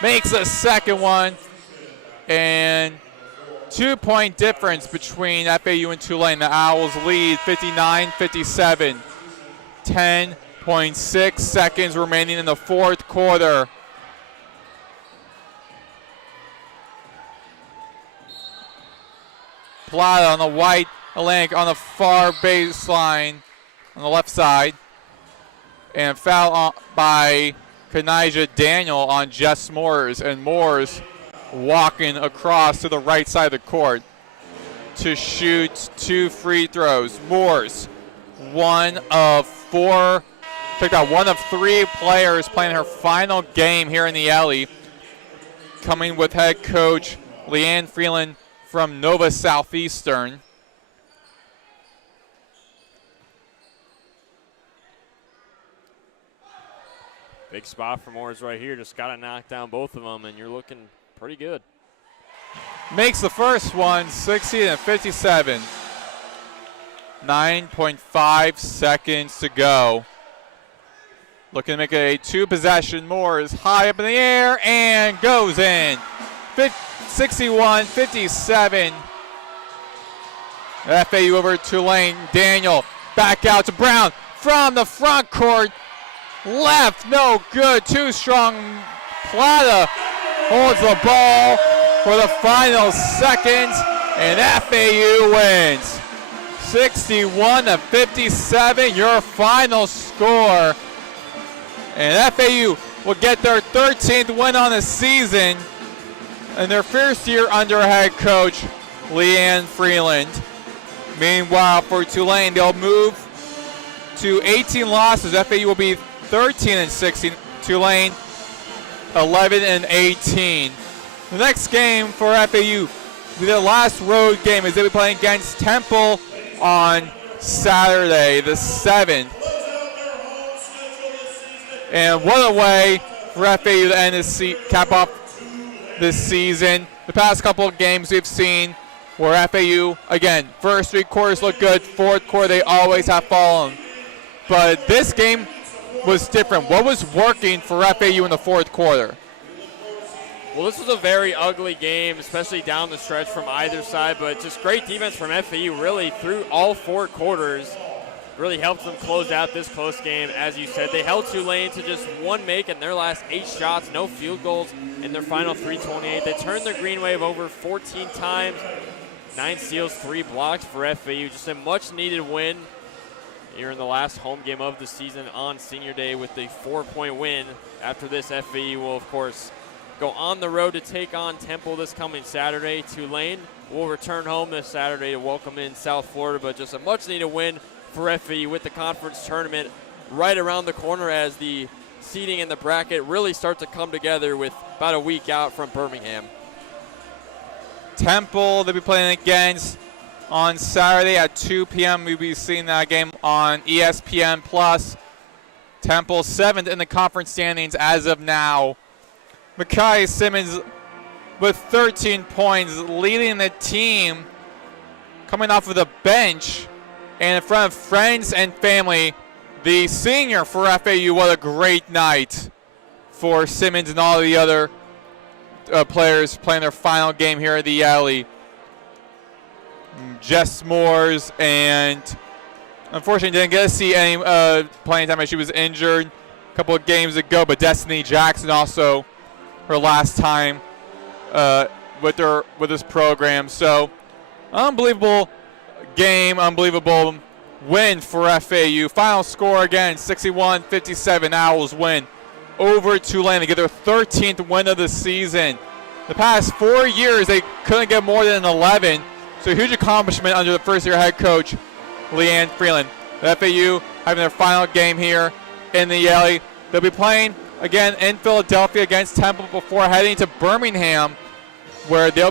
Makes a second one, and 2-point difference between FAU and Tulane. The Owls lead 59-57. 10.6 seconds remaining in the fourth quarter. Plata on the white Atlantic on the far baseline on the left side. And foul by Kanijah Daniel on Jess Moores. And Moores walking across to the right side of the court to shoot 2 free throws. Moores, 1 of 4, picked out 1 of 3 players playing her final game here in the alley. Coming with head coach Leanne Freeland from Nova Southeastern. Big spot for Moores right here. Just got to knock down both of them, and you're looking pretty good. Makes the first one, 60-57. 9.5 seconds to go. Looking to make it a 2-possession. Moore is high up in the air and goes in. 61-57. FAU over Tulane. Daniel back out to Brown from the front court. Left, no good. Too strong. Plata holds the ball for the final seconds, and FAU wins. 61-57, your final score. And FAU will get their 13th win on the season and their first year under head coach Leanne Freeland. Meanwhile, for Tulane, they'll move to 18 losses. FAU will be 13-16. Tulane 11-18. The next game for FAU, their last road game, is they'll be playing against Temple on Saturday, the 7th. And what a way for FAU to end this cap off this season. The past couple of games we've seen where FAU, again, first 3 quarters look good, fourth quarter they always have fallen. But this game was different. What was working for FAU in the fourth quarter? Well, this was a very ugly game, especially down the stretch from either side, but just great defense from FAU really through all 4 quarters. Really helped them close out this close game. As you said, they held Tulane to just 1 make in their last 8 shots, no field goals in their final 3:28. They turned their green wave over 14 times, 9 steals, 3 blocks for FAU. Just a much-needed win here in the last home game of the season on Senior Day with the 4-point win. After this, FAU will, of course, go on the road to take on Temple this coming Saturday. Tulane will return home this Saturday to welcome in South Florida, but just a much-needed win for FAU with the conference tournament right around the corner as the seeding in the bracket really start to come together with about a week out from Birmingham. Temple, they'll be playing against on Saturday at 2 p.m. We'll be seeing that game on ESPN+. Temple 7th in the conference standings as of now. Makai Simmons with 13 points, leading the team, coming off of the bench and in front of friends and family. The senior for FAU, what a great night for Simmons and all the other players playing their final game here at the Alley. Jess Moores, and unfortunately didn't get to see any playing time as she was injured a couple of games ago, but Destiny Jackson also her last time with this program. So unbelievable game, unbelievable win for FAU. Final score again, 61-57. Owls win over Tulane to get their 13th win of the season. The past 4 years, they couldn't get more than 11. So a huge accomplishment under the first-year head coach, Leanne Freeland. The FAU having their final game here in the Alley. They'll be playing again in Philadelphia against Temple before heading to Birmingham, where their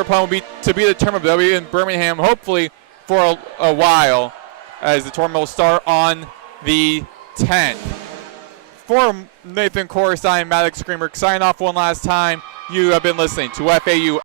opponent will be to be determined. They'll be in Birmingham hopefully for a while, as the tournament will start on the 10th. For Nathan Korst, I am Maddox Greenberg, signing off one last time. You have been listening to FAU